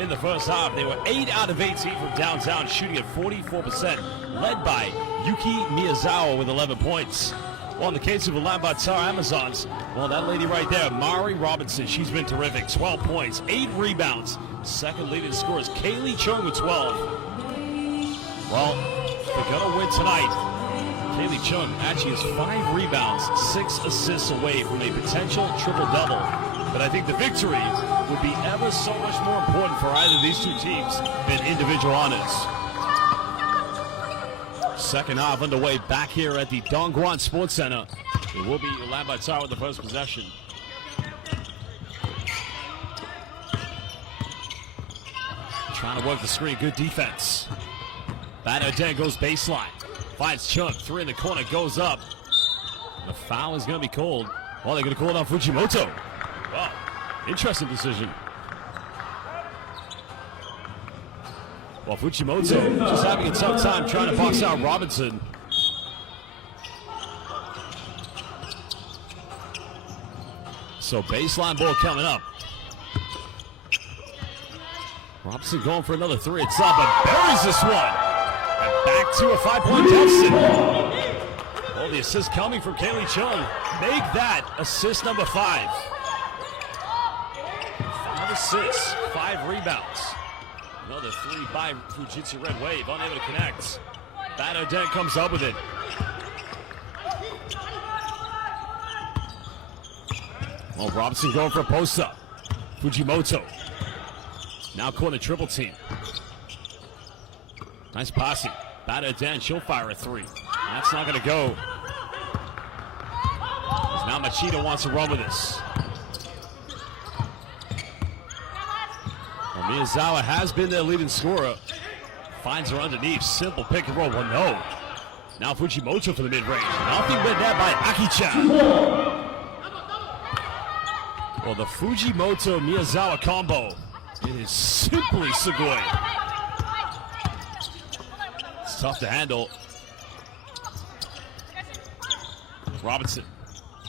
in the first half. They were 8 out of 18 from downtown, shooting at 44%, led by Yuki Miyazawa with 11 points. Well, in the case of Ulaanbaatar Amazons, well, that lady right there, Mari Robinson, she's been terrific. 12 points, 8 rebounds. Second leading scorer is Kaylee Chung with 12. Well, they're going to win tonight. Kaylee Chung actually has 5 rebounds, 6 assists away from a potential triple-double. But I think the victory would be ever so much more important for either of these two teams than individual honors. Second half underway back here at the Dongguan Sports Center. It will be Ulaanbaatar with the first possession. Trying to work the screen, good defense. Batter goes baseline. Finds Chung, 3 in the corner, goes up. The foul is going to be called. Well, they're going to call it on Fujimoto. Wow, interesting decision. Well, Fujimoto just having a tough time trying to box out Robinson. So baseline ball coming up. Robinson going for another 3. It's up and buries this one. And back to a 5-point deficit. Well, the assist coming from Kaylee Chung. Make that assist number 5. 5 assists, 5 rebounds. Another 3 by Fujitsu Red Wave, unable to connect. Batter comes up with it. Well, Robinson going for a post-up. Fujimoto. Now corner triple team. Nice passing. Batter she'll fire a 3. That's not going to go. Now Machida wants to run with this. Well, Miyazawa has been their leading scorer. Finds her underneath. Simple pick and roll. Well, no. Now Fujimoto for the mid-range. Nothing but that by Aki-chan. Well, the Fujimoto-Miyazawa combo. It is simply sugoi. It's tough to handle. Robinson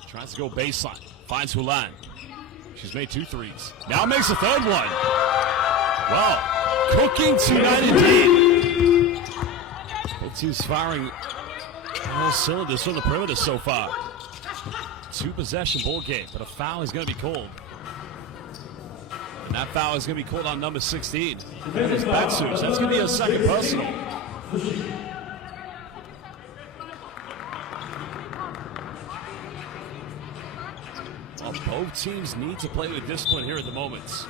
tries to go baseline. Finds Hulan. She's made 2 threes. Now makes a third one. Wow. Cooking tonight indeed. Both teams firing all cylinders from the perimeter so far. 2-possession ball game, but a foul is going to be called. And that foul is going to be called on number 16. That is Batsu. That's going to be a second personal. Well, both teams need to play with discipline here at the moment.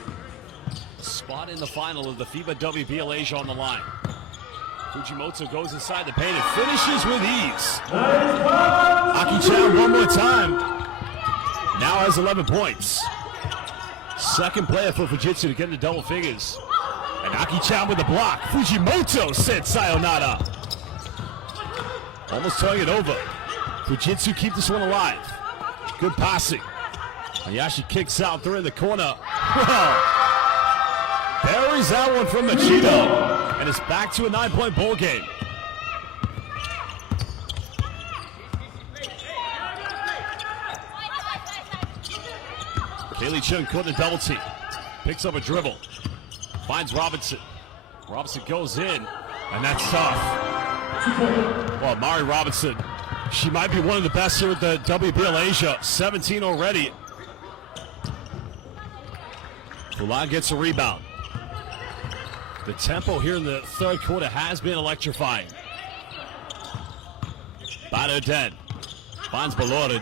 A spot in the final of the FIBA WBL Asia on the line. Fujimoto goes inside the paint and finishes with ease. Aki-chan one more time. Now has 11 points. Second player for Fujitsu to get into double figures. And Aki-chan with the block. Fujimoto said sayonara. Almost turning it over. Fujitsu keep this one alive. Good passing. Hayashi kicks out 3 in the corner. Well, buries that one from Machida. And it's back to a 9-point ball game. Kaylee Chung caught in a double team. Picks up a dribble. Finds Robinson. Robinson goes in. And that's tough. Well, Mari Robinson, she might be one of the best here at the WBL Asia. 17 already. Fulan gets a rebound. The tempo here in the third quarter has been electrifying. Bader finds Balora.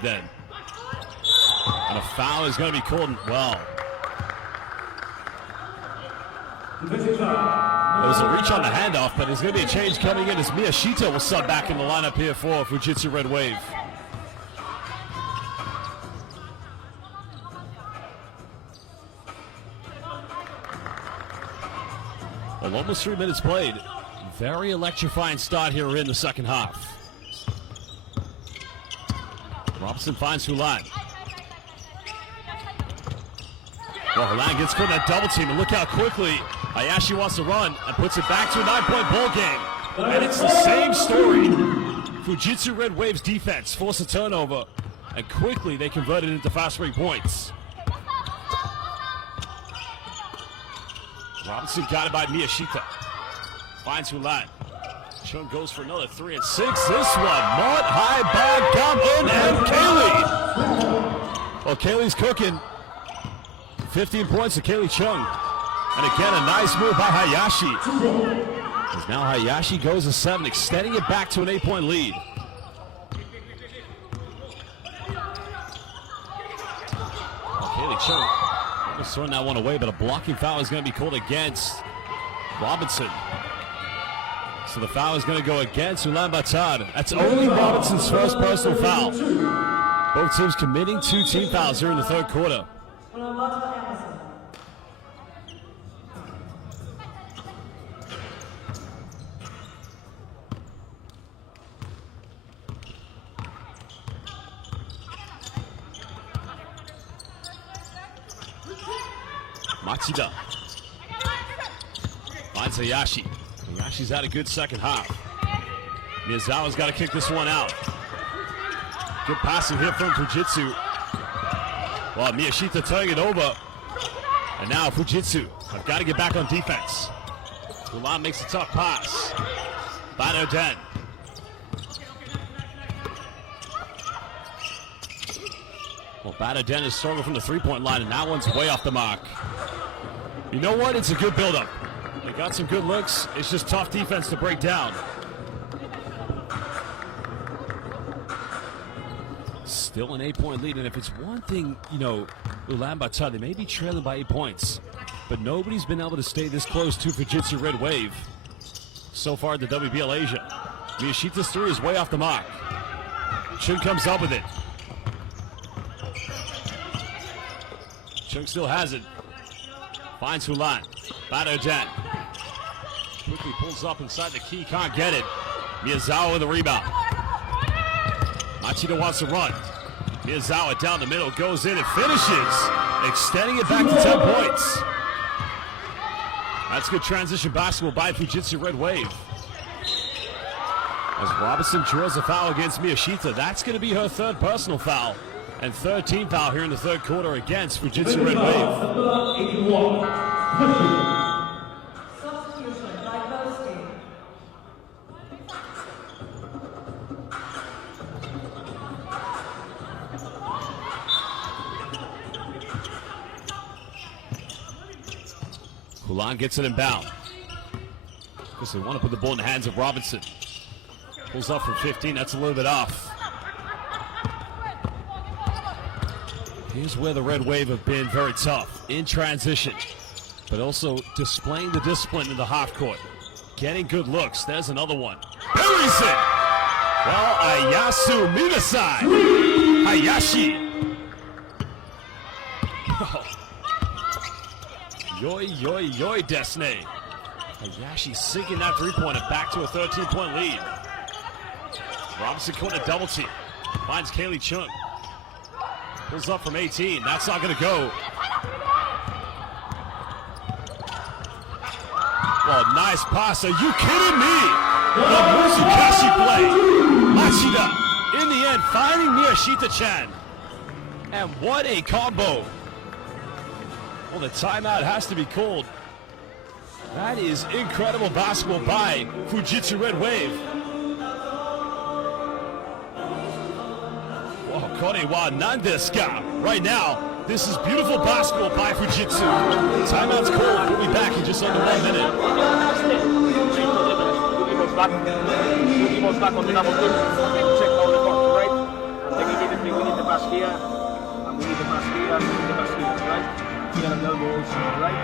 And a foul is going to be called. Well, there was a reach on the handoff, but there's going to be a change coming in as Miyashita will sub back in the lineup here for Fujitsu Red Wave. Well, almost 3 minutes played. Very electrifying start here in the second half. Robinson finds Hulan. Well, Ulaanbaatar gets caught in that double team, and look how quickly Hayashi wants to run and puts it back to a 9-point ball game. And it's the same story. Fujitsu Red Waves defense forced a turnover, and quickly they converted into fast break points. Robinson got it by Miyashita. Finds Hulan. Chung goes for another 3 and 6. This one, Mott, high by Gamin and Kaylee. Well, Kaylee's cooking. 15 points to Kaylee Chung. And again, a nice move by Hayashi. As now Hayashi goes to 7, extending it back to an 8-point lead. Well, Kaylee Chung just throwing that one away, but a blocking foul is going to be called against Robinson. So the foul is going to go against Ulaanbaatar. That's only Robinson's first personal foul. Both teams committing 2 team fouls here in the third quarter. Matsuda finds Hayashi. Hayashi's had a good second half. Miyazawa's got to kick this one out. Good passing here from Fujitsu. Well, Miyashita turning it over. And now Fujitsu have got to get back on defense. Ulan makes a tough pass. Bado Den. Well, Bado Den is struggling from the 3-point line, and that one's way off the mark. You know what? It's a good build-up. They got some good looks. It's just tough defense to break down. Still an 8-point lead, and if it's one thing, you know, Ulaanbaatar, they may be trailing by 8 points, but nobody's been able to stay this close to Fujitsu Red Wave so far in the WBL Asia. Miyashita's 3 is way off the mark. Chung comes up with it. Chung still has it. Finds Hulan. Bado Den. Quickly pulls up inside the key, can't get it. Miyazawa with the rebound. Machida wants to run. Miyazawa down the middle, goes in and finishes, extending it back to 10 points. That's good transition basketball by Fujitsu Red Wave. As Robinson draws a foul against Miyashita, that's going to be her 3rd personal foul. And 3rd team foul here in the 3rd quarter against Fujitsu Red Wave. Substitution by Boski. Hulan gets it inbound. Because they want to put the ball in the hands of Robinson. Pulls up from 15, that's a little bit off. Here's where the Red Wave have been very tough in transition, but also displaying the discipline in the half court. Getting good looks. There's another one. Buries it! Well, Ayasu Minasai. Hayashi. Oh. Yoi, Desne. Hayashi sinking that 3-pointer back to a 13-point lead. Robinson caught a double team. Finds Kaylee Chung. Pulls up from 18. That's not going to go. Well, nice pass. Are you kidding me? The Musukashi play. Machida, in the end, finding Miyashita-chan. And what a combo. Well, the timeout has to be called. That is incredible basketball by Fujitsu Red Wave. Korewa Nandeska. Right now, this is beautiful basketball by Fujitsu. Timeout's called. We'll be back in just under 1 minute. Movimos back on the double team. Check all the box, right? And immediately we need the pass here. And we need the pass here. And we need the pass here, right? Here and elbows, right?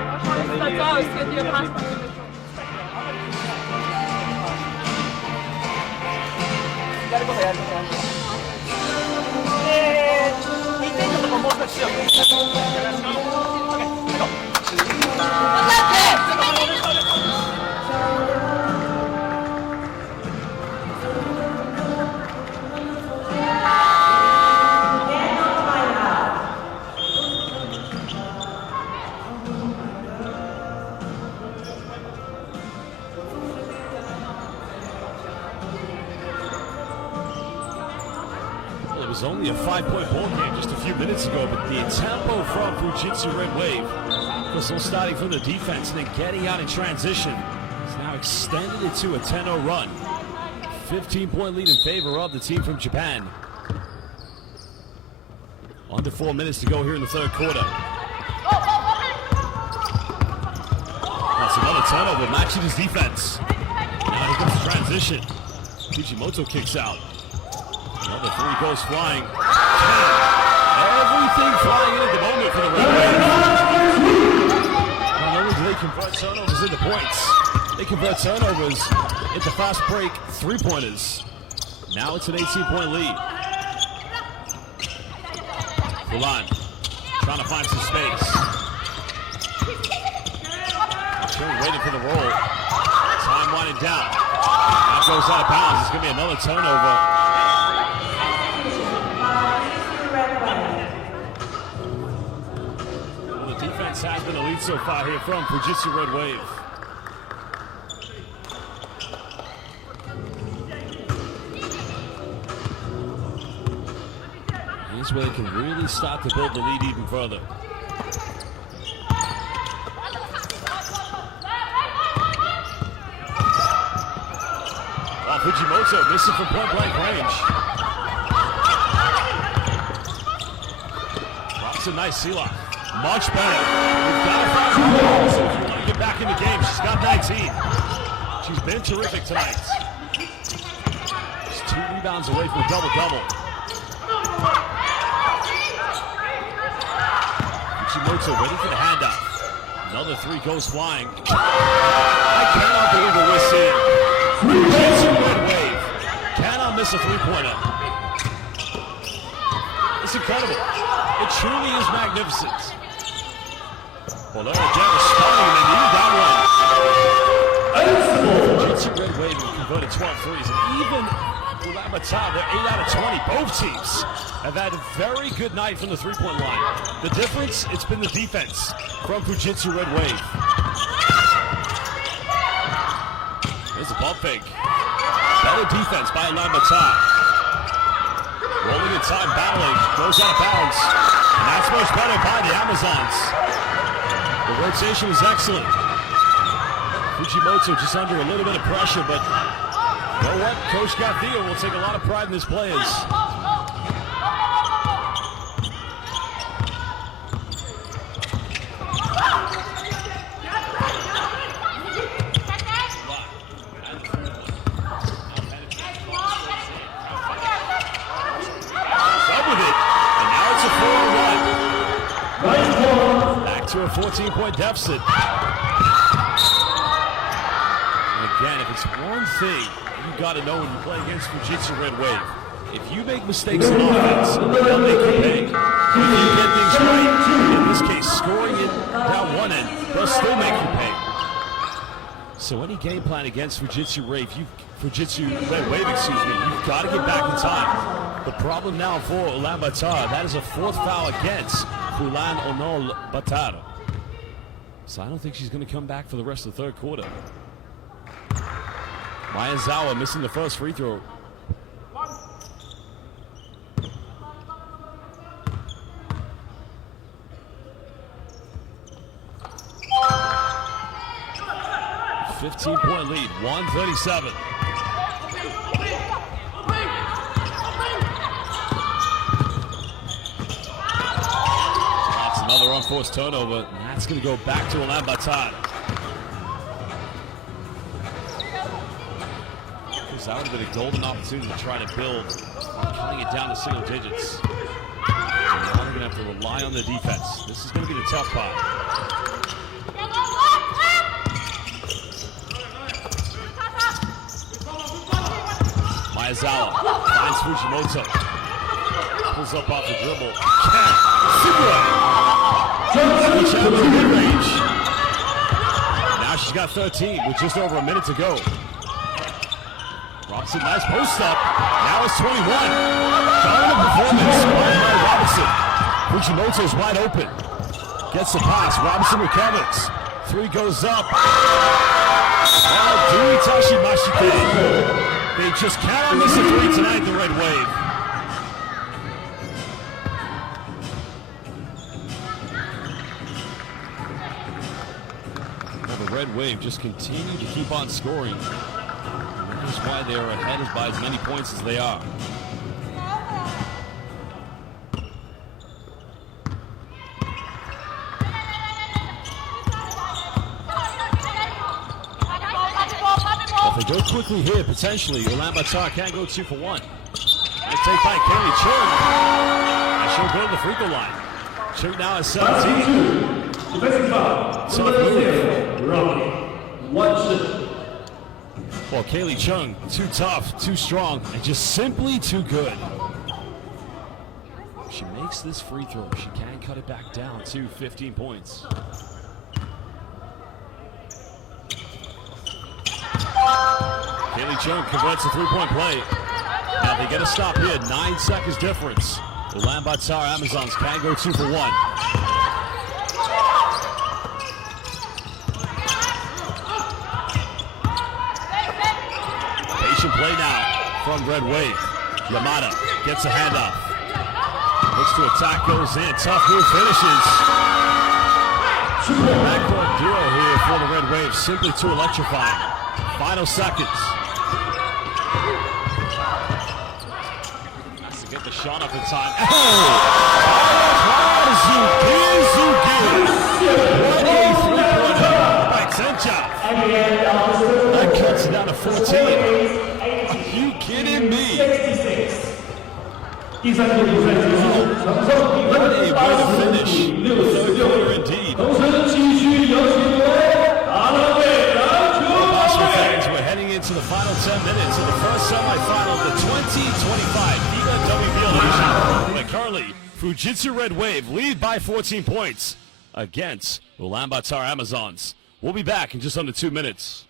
was only a 5-point ball game just a few minutes ago, but the tempo from Fujitsu Red Wave, was all starting from the defense and then getting out in transition, has now extended it to a 10-0 run. 15-point lead in favor of the team from Japan. Under 4 minutes to go here in the third quarter. That's another turnover, matching his defense. Now here comes the transition. Fujimoto kicks out. Another three goes flying. Everything flying in at the moment for the Red Wave. Not only do they convert turnovers into points, they convert turnovers into fast break three-pointers. Now it's an 18-point lead. Ulan trying to find some space. Sure, waiting for the roll. Time winding down. That goes out of bounds. It's going to be another turnover. Well, the defense has been the lead so far here from Fujitsu Red Wave. Here's where they can really start to build the lead even further. Fujimoto missing from point-blank range. That's a nice seal-off. Much better. You've got to find her if you want to get back in the game. She's got 19. She's been terrific tonight. She's 2 rebounds away from a double-double. Fujimoto waiting for the handoff. Another three goes flying. I cannot believe what we're seeing. Fujitsu Red Wave cannot miss a three-pointer. It's incredible. It truly is magnificent. Well, they're again responding and they need that one. Fujitsu Red Wave converted 12 threes, and even Ulaanbaatar, they're 8 out of 20. Both teams have had a very good night from the three-point line. The difference, it's been the defense from Fujitsu Red Wave. There's a bump fake. Better defense by Ulaanbaatar. Rolling in time, battling, goes out of bounds. And that's much better by the Amazons. The rotation was excellent. Fujimoto just under a little bit of pressure, but you know what? Coach Garcia will take a lot of pride in his players. To a 14-point deficit. And again, if it's one thing you got to know when you play against Fujitsu Red Wave, if you make mistakes in offense, they'll make you pay. If you get things right, in this case, scoring it down one end, they'll still make you pay. So any game plan against Fujitsu Red Wave, you've got to get back in time. The problem now for Ulaanbaatar, that is a 4th foul against Ulaanbaatar. So I don't think she's going to come back for the rest of the third quarter. Miyazawa missing the first free throw. A 15-point lead, 137. Another unforced turnover, and that's going to go back to Ulaanbaatar. That would have been a golden opportunity to try to build, cutting it down to single digits. And now they're going to have to rely on the defense. This is going to be the tough part. Miyazawa finds Fujimoto. Pulls up off the dribble. Mid-range. Now she's got 13 with just over a minute to go. Robinson, nice post up. Now it's 21. Dominant performance by Robinson. Fujimoto's wide open. Gets the pass. Robinson recovers. Three goes up. Duitashi Mashike. They just cannot miss a three tonight, the Red Wave. Red Wave just continue to keep on scoring. That's why they are ahead by as many points as they are. If they go quickly here, potentially, Ulaanbaatar can go 2 for 1. Nice take by Kaylee Chung. And she'll go to the free throw line. Chung now has 17. Defensive foul. Tough move. Well, Kaylee Chung, too tough, too strong, and just simply too good. If she makes this free throw, she can cut it back down to 15 points. Kaylee Chung converts a three-point play. Now they get a stop here, 9 seconds difference. The Ulaanbaatar Amazons can go 2 for 1. Patient play now from Red Wave. Yamada gets a handoff. Looks to attack, goes in. Tough move, finishes. Backcourt duo here for the Red Wave, simply too electrifying. Final seconds. Has to get the shot up in time. Oh! What a three-pointer by Tencha. That cuts it down to 14. Are you kidding me? What a way to finish the third quarter indeed. Fans, we're heading into the final 10 minutes of the first semifinal of the 2025 FIBA WBL Asia. Where currently, Fujitsu Red Wave lead by 14 points against Ulaanbaatar Amazons. We'll be back in just under 2 minutes.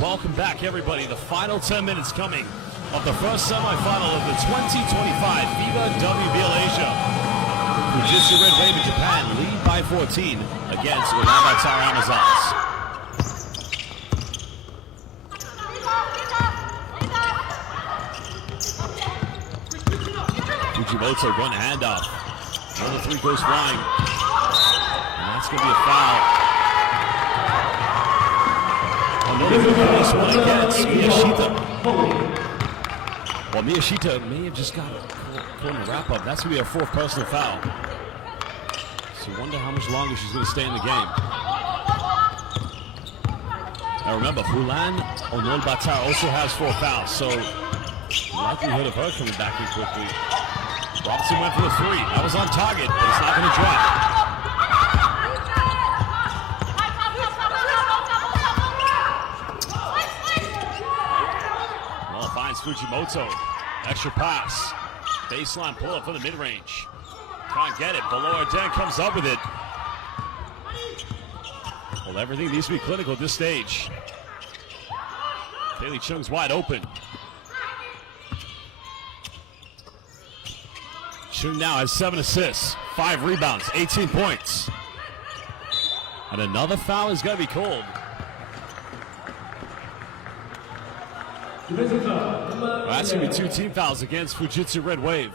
Welcome back, everybody. The final 10 minutes coming of the first semifinal of the 2025 FIBA WBL Asia. Fujitsu Red Wave in Japan lead by 14 against Ulaanbaatar Amazons. Fujimoto going to handoff. Another three goes flying. And that's going to be a foul. Another this one against Miyashita. Well, Miyashita may have just got a wrap up. That's going to be a fourth personal foul. So wonder how much longer she's going to stay in the game. Now remember, Ulaanbaatar also has 4 fouls, so the likelihood of her coming back in quickly. Robinson went for the 3. That was on target, but it's not going to drop. Fujimoto, extra pass, baseline pull up for the mid-range. Can't get it, below Arden comes up with it. Well, everything needs to be clinical at this stage. Kaylee Chung's wide open. Chung now has 7 assists, 5 rebounds, 18 points. And another foul is going to be called. Defensive foul. Number Well, that's going to be 11. 2 team fouls against Fujitsu Red Wave.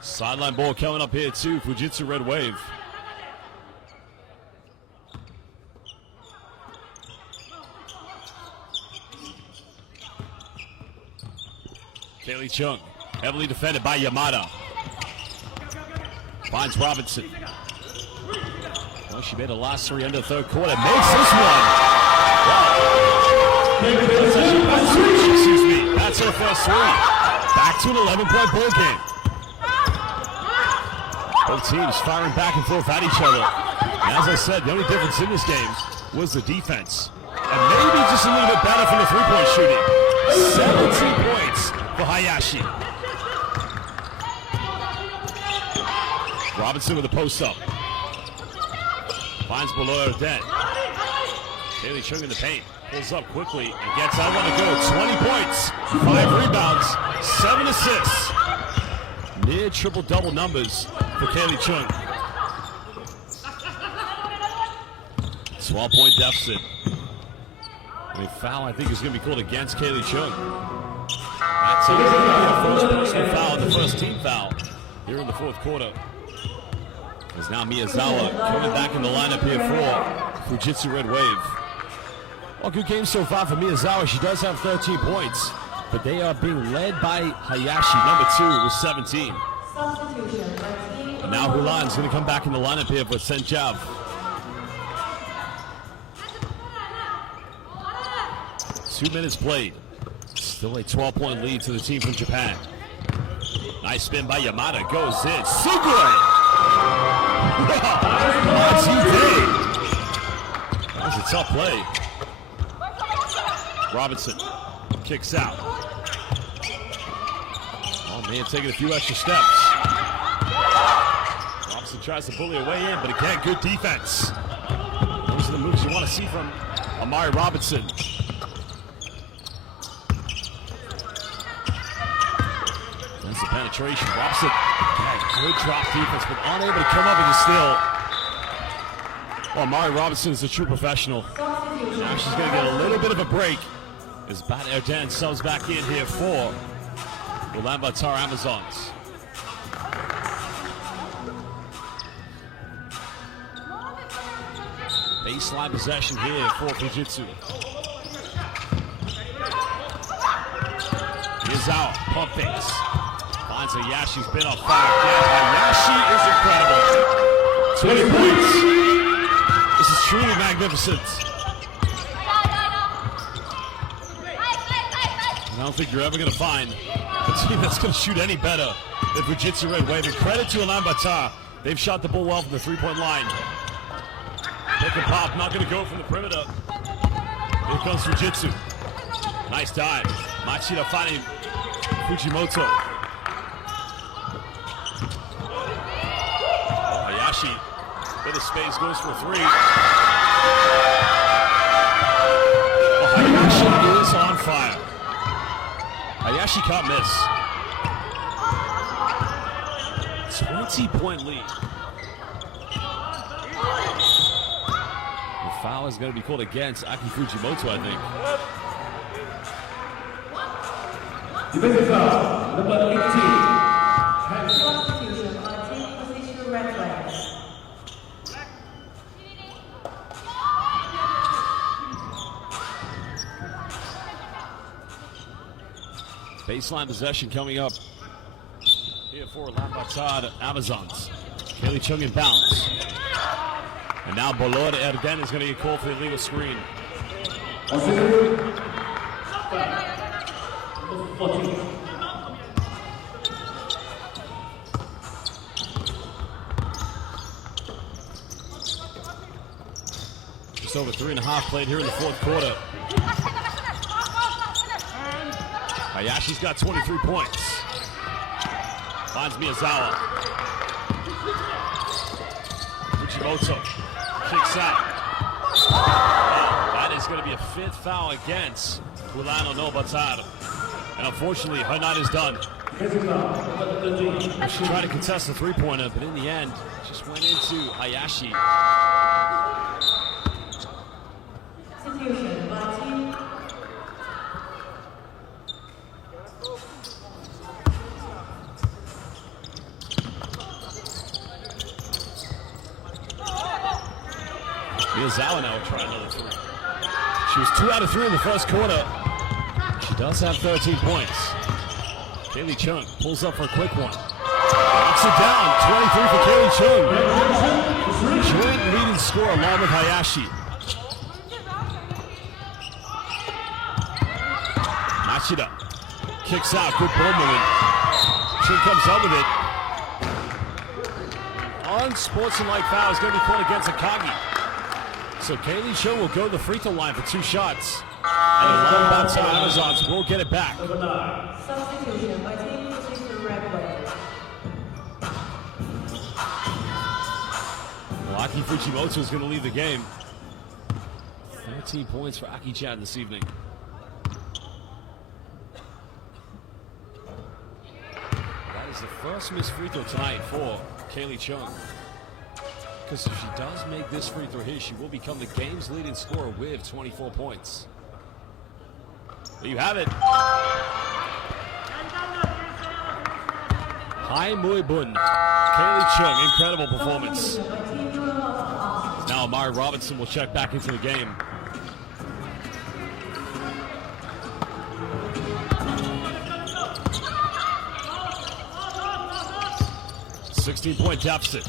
Sideline ball coming up here too, Fujitsu Red Wave. Kaylee Chung, heavily defended by Yamada. Finds Robinson. Well, she made a last 3 end of the third quarter. Makes this one. Excuse me. That's her first 3. Back to an 11-point ball game. Both teams firing back and forth at each other. And as I said, the only difference in this game was the defense. And maybe just a little bit better from the three-point shooting. 17 points for Hayashi. Robinson with a post-up. Finds below Arden. Kaylee Chung in the paint. Pulls up quickly and gets out on the go. 20 points, 5 rebounds, 7 assists. Near triple-double numbers for Kaylee Chung. 12-point deficit. A foul, I think, is going to be called against Kaylee Chung. That's the first personal foul, the first team foul here in the fourth quarter. As now Miyazawa coming back in the lineup here for Fujitsu Red Wave. Well, good game so far for Miyazawa. She does have 13 points, but they are being led by Hayashi, number 2, with 17. Substitution by team. And now Hulan's going to come back in the lineup here for Senjav. Two minutes played. Still a 12-point lead to the team from Japan. Nice spin by Yamada. Goes in. Sugoi! That was a tough play. Robinson kicks out. Oh man, taking a few extra steps. Robinson tries to bully her way in, but again, good defense. Those are the moves you want to see from Amari Robinson. That's the penetration. Robinson had good drop defense, but unable to come up with a steal. Well, Amari Robinson is a true professional. Now she's going to get a little bit of a break as Bat Erdan subs back in here for Ulaanbaatar Amazons. Baseline possession here for Fujitsu. Miyazawa, pump fakes. Finds Hayashi's been on fire. Hayashi is incredible. 20 points. This is truly magnificent. I don't think you're ever going to find a team that's going to shoot any better than Fujitsu Red Wave. And credit to Ulaanbaatar. They've shot the ball well from the three-point line. Pick and pop, not going to go from the perimeter. Here comes Fujitsu. Nice dive. Machida finding Fujimoto. Oh, Hayashi, bit of space, goes for 3. Oh, Hayashi is on fire. Hayashi can't miss. 20-point lead. The foul is going to be called against Aki Fujimoto, I think. Defensive foul. Number 18. Substitution by team position Red Wave. Baseline possession coming up here for Ulaanbaatar Amazons. Kaylee Chung inbounds. And now Bolor Erden is going to get called for the illegal screen. Number 14. Just over 3.5 played here in the fourth quarter. Hayashi's got 23 points. Finds Miyazawa. Fujimoto kicks out. That is going to be a 5th foul against Ulaanbaatar. And unfortunately, her night is done. She tried to contest the three-pointer, but in the end, just went into Hayashi. Miyazawa now will try another three. She was 2 out of 3 in the first quarter. She does have 13 points. Kaylee Chung pulls up for a quick one. Knocks it down. 23 for Kaylee Chung. Joint leading scorer along with Hayashi. Machida kicks out. Good ball movement. Chung comes up with it. Unsportsmanlike foul is going to be called against Akagi. So Kaylee Chung will go to the free throw line for 2 shots. And the Ulaanbaatar Amazons will get it back. Substitution by team Fujitsu red wave. Well, Aki Fujimoto is going to leave the game. 13 points for Aki-chan this evening. That is the first missed free throw tonight for Kaylee Chung. Because if she does make this free throw here, she will become the game's leading scorer with 24 points. There you have it. Hai Mui Bun. Kaylee Chung, incredible performance. Now Amari Robinson will check back into the game. A 16-point deficit.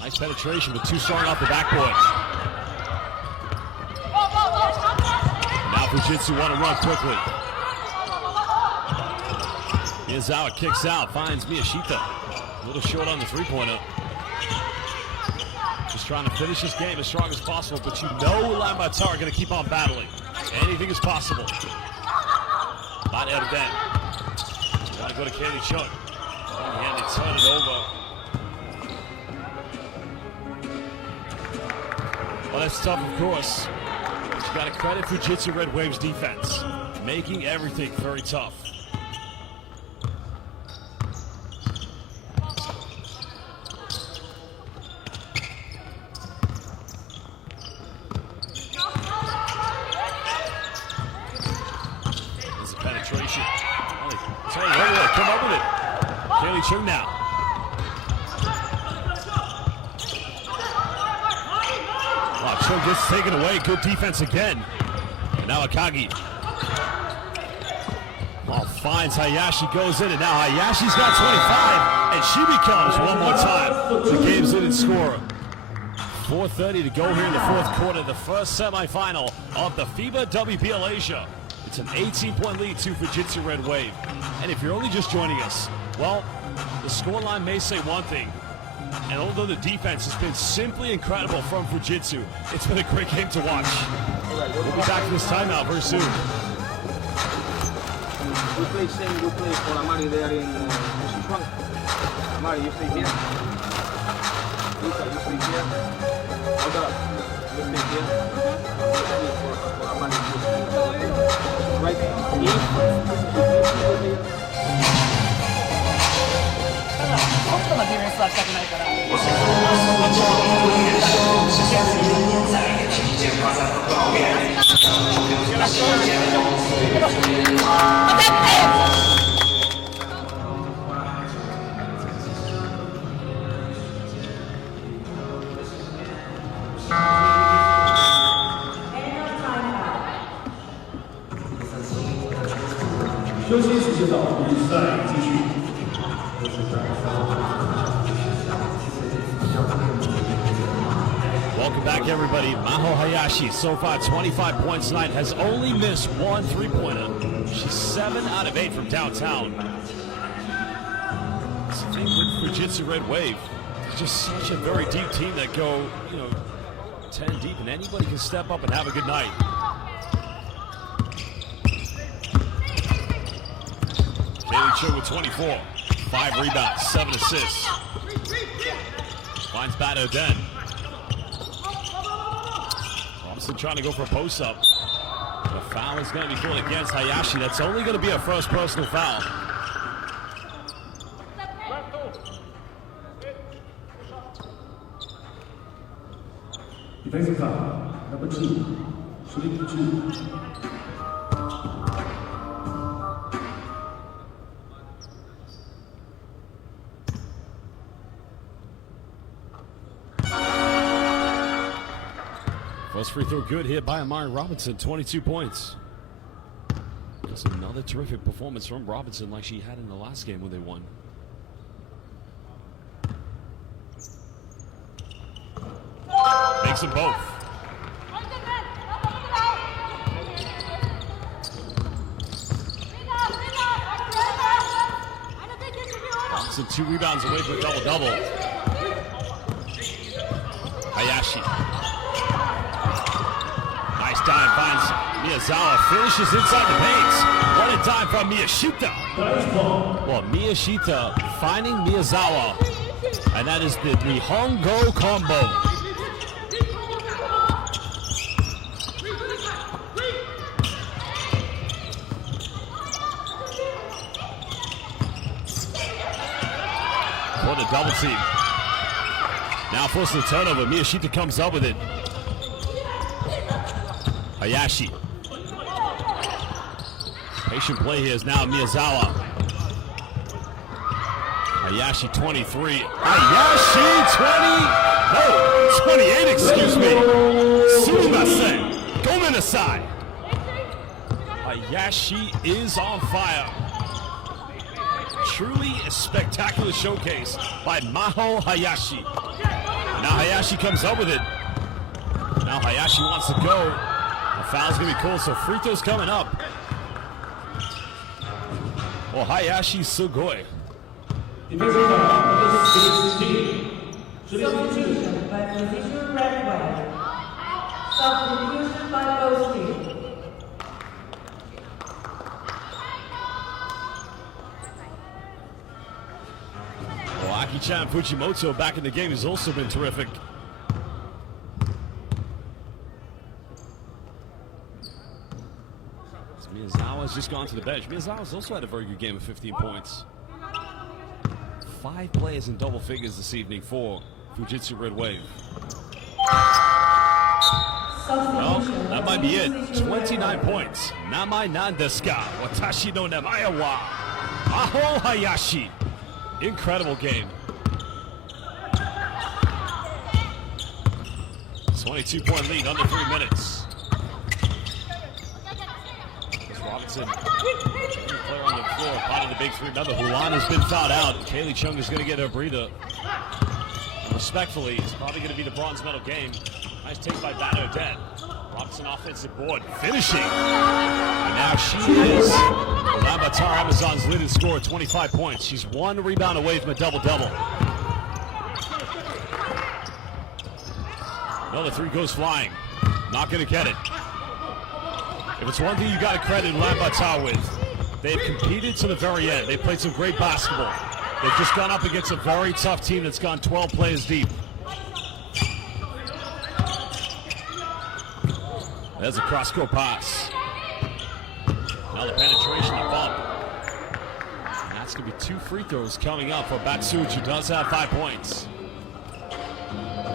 Nice penetration, but too strong off the backboard. Now Fujitsu want to run quickly. Miyazawa kicks out, finds Miyashita. A little short on the three-pointer. Just trying to finish this game as strong as possible, but you know Ulaanbaatar are going to keep on battling. Anything is possible. Not Erden. Trying to go to Kaylee Chung. And they turn it over. Well, that's tough, of course. But you got to credit Fujitsu Red Wave's defense, making everything very tough. There's a penetration. Come up with it. Kaylee Chung now. Chung gets taken away. Good defense again. And now Akagi. Well, finds Hayashi, goes in, and now Hayashi's got 25, and she becomes, one more time, the game's leading scorer. 4:30 to go here in the fourth quarter, the first semifinal of the FIBA WBL Asia. It's an 18-point lead to Fujitsu Red Wave. And if you're only just joining us, well, the scoreline may say one thing. And although the defense has been simply incredible from Fujitsu, it's been a great game to watch. We'll be back to this timeout very soon. We play for Amari there in Sichuan. Amari, you stay here. Lisa, you stay here. Oda, you stay here. For Amari. Right? Welcome back, everybody. Maho Hayashi, so far 25 points tonight, has only missed 1 three-pointer. She's 7 out of 8 from downtown. It's the thing with Fujitsu Red Wave. It's just such a very deep team that go, 10 deep, and anybody can step up and have a good night. Kaylee Chung with 24, 5 rebounds, 7 assists. Finds Bad Oden. Thompson trying to go for a post-up. The foul is going to be called against Hayashi. That's only going to be a first personal foul. Defensive foul, number 2, shooting 2. First free throw good here by Amari Robinson, 22 points. That's another terrific performance from Robinson like she had in the last game when they won. Makes them both. Robinson 2 rebounds away from a double-double. Hayashi. Nice dive, finds Miyazawa, finishes inside the paint. What a dive from Miyashita. Well, Miyashita finding Miyazawa, and that is the Nihongo combo. For the double team. Now forcing the turnover. Miyashita comes up with it. Hayashi. Patient play here is now Miyazawa. Hayashi 23. Hayashi 28, excuse me. Sumimasen. Gomenasai. Hayashi is on fire. Truly a spectacular showcase by Maho Hayashi. Now Hayashi comes up with it. Now Hayashi wants to go. The foul's gonna be called, so free throws coming up. Well, Hayashi Sugoi. Substitution by position red white. Substitution by both teams. Well, Aki-chan Fujimoto back in the game has also been terrific. Miyazawa's just gone to the bench. Miyazawa's also had a very good game of 15 points. 5 players in double figures this evening for Fujitsu Red Wave. Well, that might be it. 29 points. Namai nan desu ka? Watashi no namae wa Maho Hayashi. Incredible game. 22-point lead under 3 minutes. Robinson, player on the floor, part of the big three. Remember, Hulan has been fouled out. Kaylee Chung is going to get her breather. And respectfully, it's probably going to be the bronze medal game. Nice take by Bano Dead. Robinson offensive board, finishing. And now she is Ulaanbaatar Amazon's leading scorer, 25 points. She's 1 rebound away from a double-double. Another 3 goes flying. Not going to get it. If it's one thing you got to credit Ulaanbaatar with, they've competed to the very end. They've played some great basketball. They've just gone up against a very tough team that's gone 12 players deep. There's a cross-court pass. Now the penetration, the bump. And that's going to be 2 free throws coming up for Batsuch, who does have 5 points.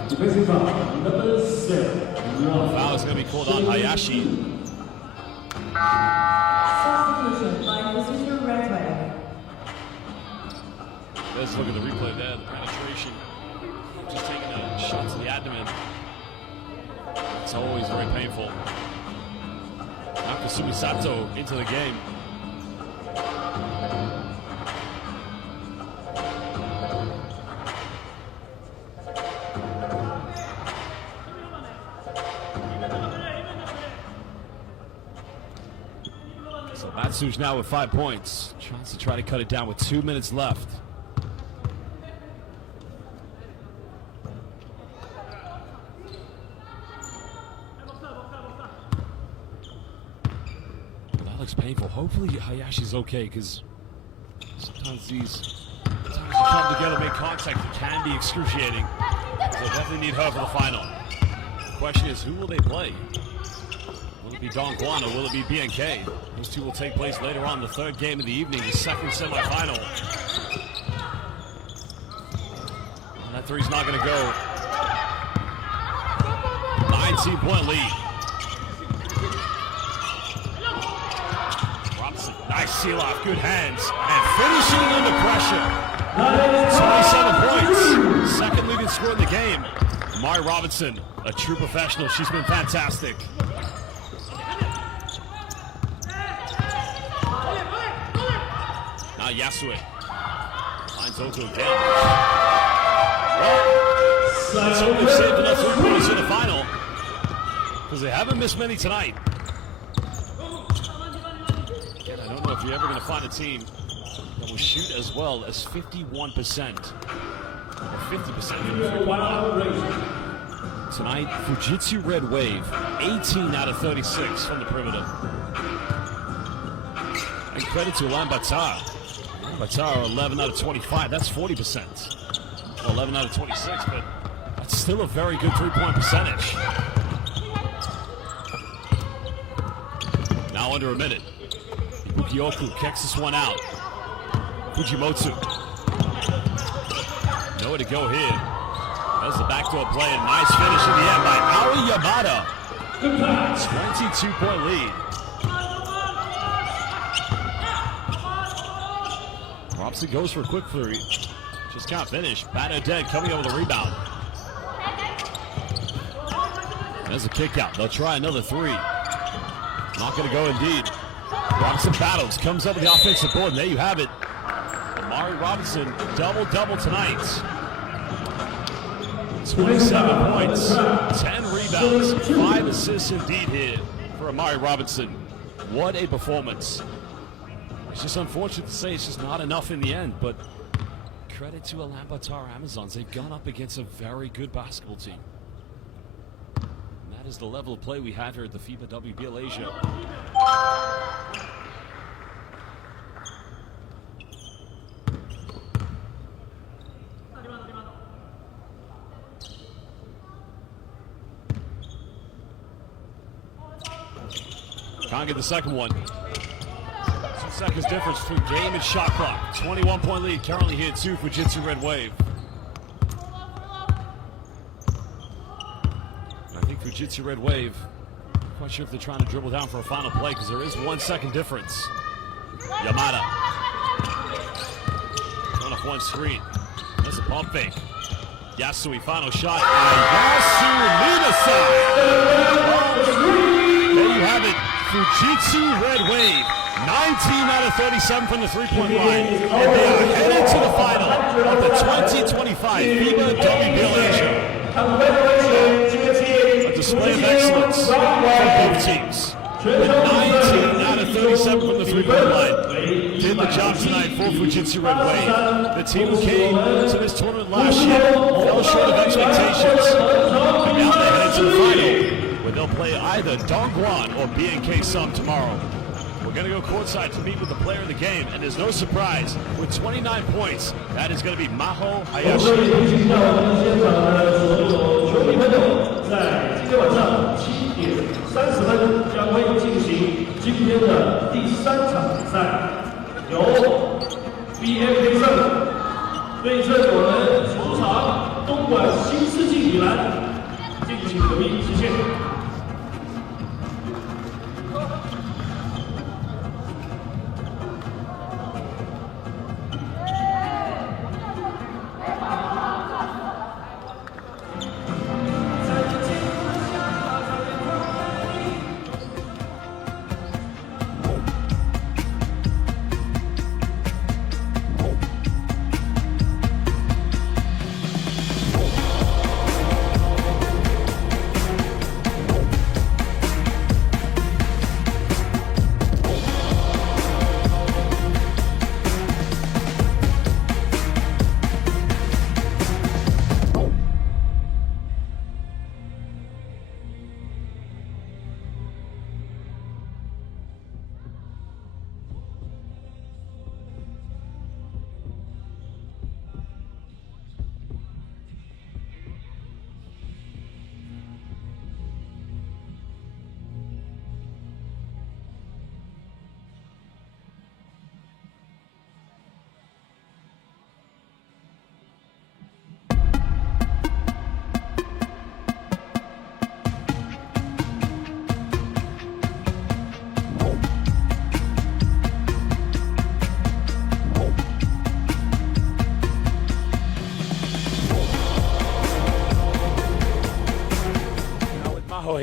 Defensive foul, number 7. Foul is going to be called on Hayashi. Substitution by position red white. Let's look at the replay there. The penetration, just taking a shot to the abdomen. It's always very painful. Nakasumi Sato into the game. So Matsu's now with 5 points. Tries to try to cut it down with 2 minutes left. Painful. Hopefully Hayashi's okay, because sometimes these times you come together, make contact, it can be excruciating. So definitely need her for the final. The question is, who will they play? Will it be Don Juan or will it be BNK? Those two will take place later on, the 3rd game of the evening, the 2nd semifinal. And that 3's not going to go. 19-point lead. Nice seal off, good hands, and finishing under pressure. 27 points, 2nd leading scorer in the game. Mari Robinson, a true professional. She's been fantastic. Now Yasue finds Oku again. Well, let's hope they've saved enough 3 points in the final, because they haven't missed many tonight. Again, I don't know if you're ever going to find a team that will shoot as well as 51%. Or 50% from the three-point line. Tonight, Fujitsu Red Wave, 18 out of 36 from the perimeter. And credit to Ulaanbaatar. Ulaanbaatar 11 out of 25, that's 40%. Well, 11 out of 26, but that's still a very good three-point percentage. Now under a minute. Ibuki Oku kicks this one out. Fujimoto. Nowhere to go here. There's the backdoor play, and nice finish in the end by Aoi Yamada. 22-point lead. Robson goes for a quick three. Just can't finish. Batter dead coming over the rebound. There's a kick out. They'll try another three. Not going to go indeed. Robinson battles, comes up with the offensive board, and there you have it. Mari Robinson, double-double tonight. 27 points, 10 rebounds, 5 assists indeed here for Mari Robinson. What a performance. It's just unfortunate to say it's just not enough in the end, but credit to Ulaanbaatar Amazons. They've gone up against a very good basketball team. And that is the level of play we have here at the FIBA WBL Asia. Can't get the second one. 2 seconds difference between game and shot clock. 21-point lead currently here to Fujitsu Red Wave. And I think Fujitsu Red Wave, quite sure if they're trying to dribble down for a final play, because there is 1 second difference. Yamada. On a one screen. There's a pump fake. Yasui, final shot. Yasu Minasa. There you have it. Fujitsu Red Wave, 19 out of 37 from the three-point line, and they are headed to the final of the 2025 FIBA WBL Asia. A display of excellence from both teams. With 19 out of 37 from the three-point line, did the job tonight for Fujitsu Red Wave. The team who came to this tournament last year fell short of expectations, and now they're headed to the final, where they'll play either Dongguan or BNK Sum tomorrow. We're going to go courtside to meet with the player of the game, and there's no surprise, with 29 points, that is going to be Maho Hayashi. 在今天晚上7点30分将会进行今天的第3场比赛，由 BNK Sum 对阵我们主场东莞新世纪女篮进行合璧实现。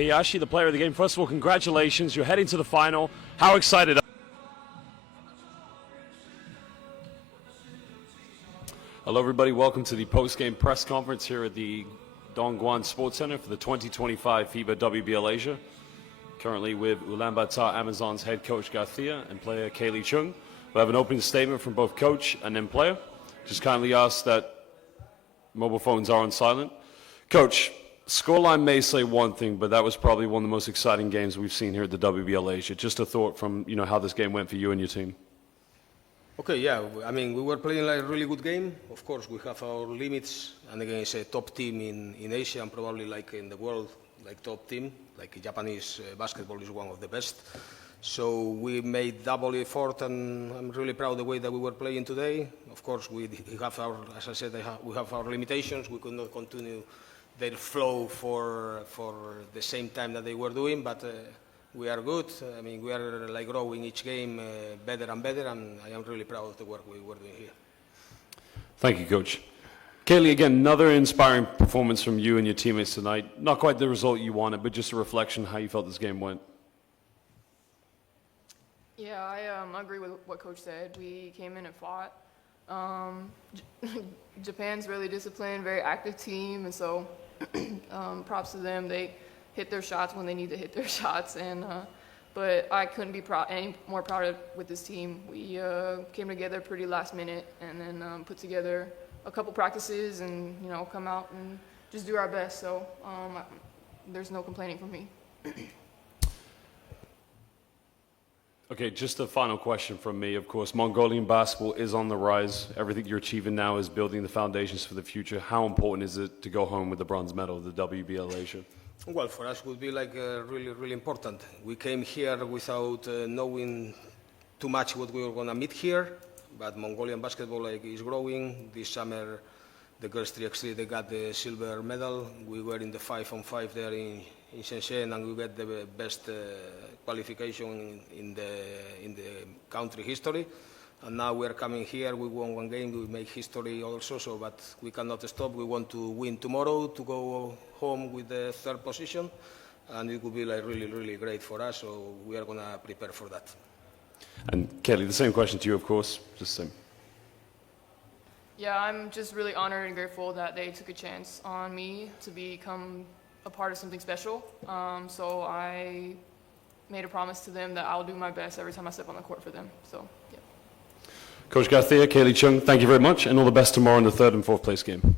Hayashi, the player of the game. First of all, congratulations. You're heading to the final. How excited are you? Hello, everybody. Welcome to the post-game press conference here at the Dongguan Sports Center for the 2025 FIBA WBL Asia. Currently with Ulaanbaatar Amazons head coach Garcia and player Kaylee Chung. We'll have an opening statement from both coach and then player. Just kindly ask that mobile phones are on silent. Coach, scoreline may say one thing, but that was probably one of the most exciting games we've seen here at the WBL Asia. Just a thought from how this game went for you and your team. Okay, yeah, I mean, we were playing like a really good game. Of course, we have our limits, and against a top team in Asia and probably like in the world, like top team, like Japanese basketball is one of the best. So we made double effort, and I'm really proud of the way that we were playing today. Of course, we have our, as I said, we have our limitations. We could not continue their flow for the same time that they were doing, but we are good. I mean, we are like growing each game better and better, and I am really proud of the work we were doing here. Thank you, Coach. Kaylee, again, another inspiring performance from you and your teammates tonight. Not quite the result you wanted, but just a reflection how you felt this game went. Yeah, I agree with what Coach said. We came in and fought. Japan's really disciplined, very active team, and so props to them. They hit their shots when they need to hit their shots, and but I couldn't be any more proud with this team. We came together pretty last minute, and then put together a couple practices, and come out and just do our best. So there's no complaining from me. Okay, just a final question from me. Of course, Mongolian basketball is on the rise. Everything you're achieving now is building the foundations for the future. How important is it to go home with the bronze medal of the WBL Asia? Well, for us, it would be like really, really important. We came here without knowing too much what we were going to meet here, but Mongolian basketball is growing. This summer, the girls 3x3, they got the silver medal. We were in the 5-on-5 there in Shenzhen, and we got the best qualification in the country history. And now we are coming here, we won one game, we make history also, but we cannot stop. We want to win tomorrow to go home with the third position, and it will be like really, really great for us, so we are going to prepare for that. And Kelly, the same question to you, of course, just same. Yeah, I'm just really honored and grateful that they took a chance on me to become a part of something special. So I made a promise to them that I'll do my best every time I step on the court for them. So, yeah. Coach Garcia, Kaylee Chung, thank you very much, and all the best tomorrow in the third and fourth place game.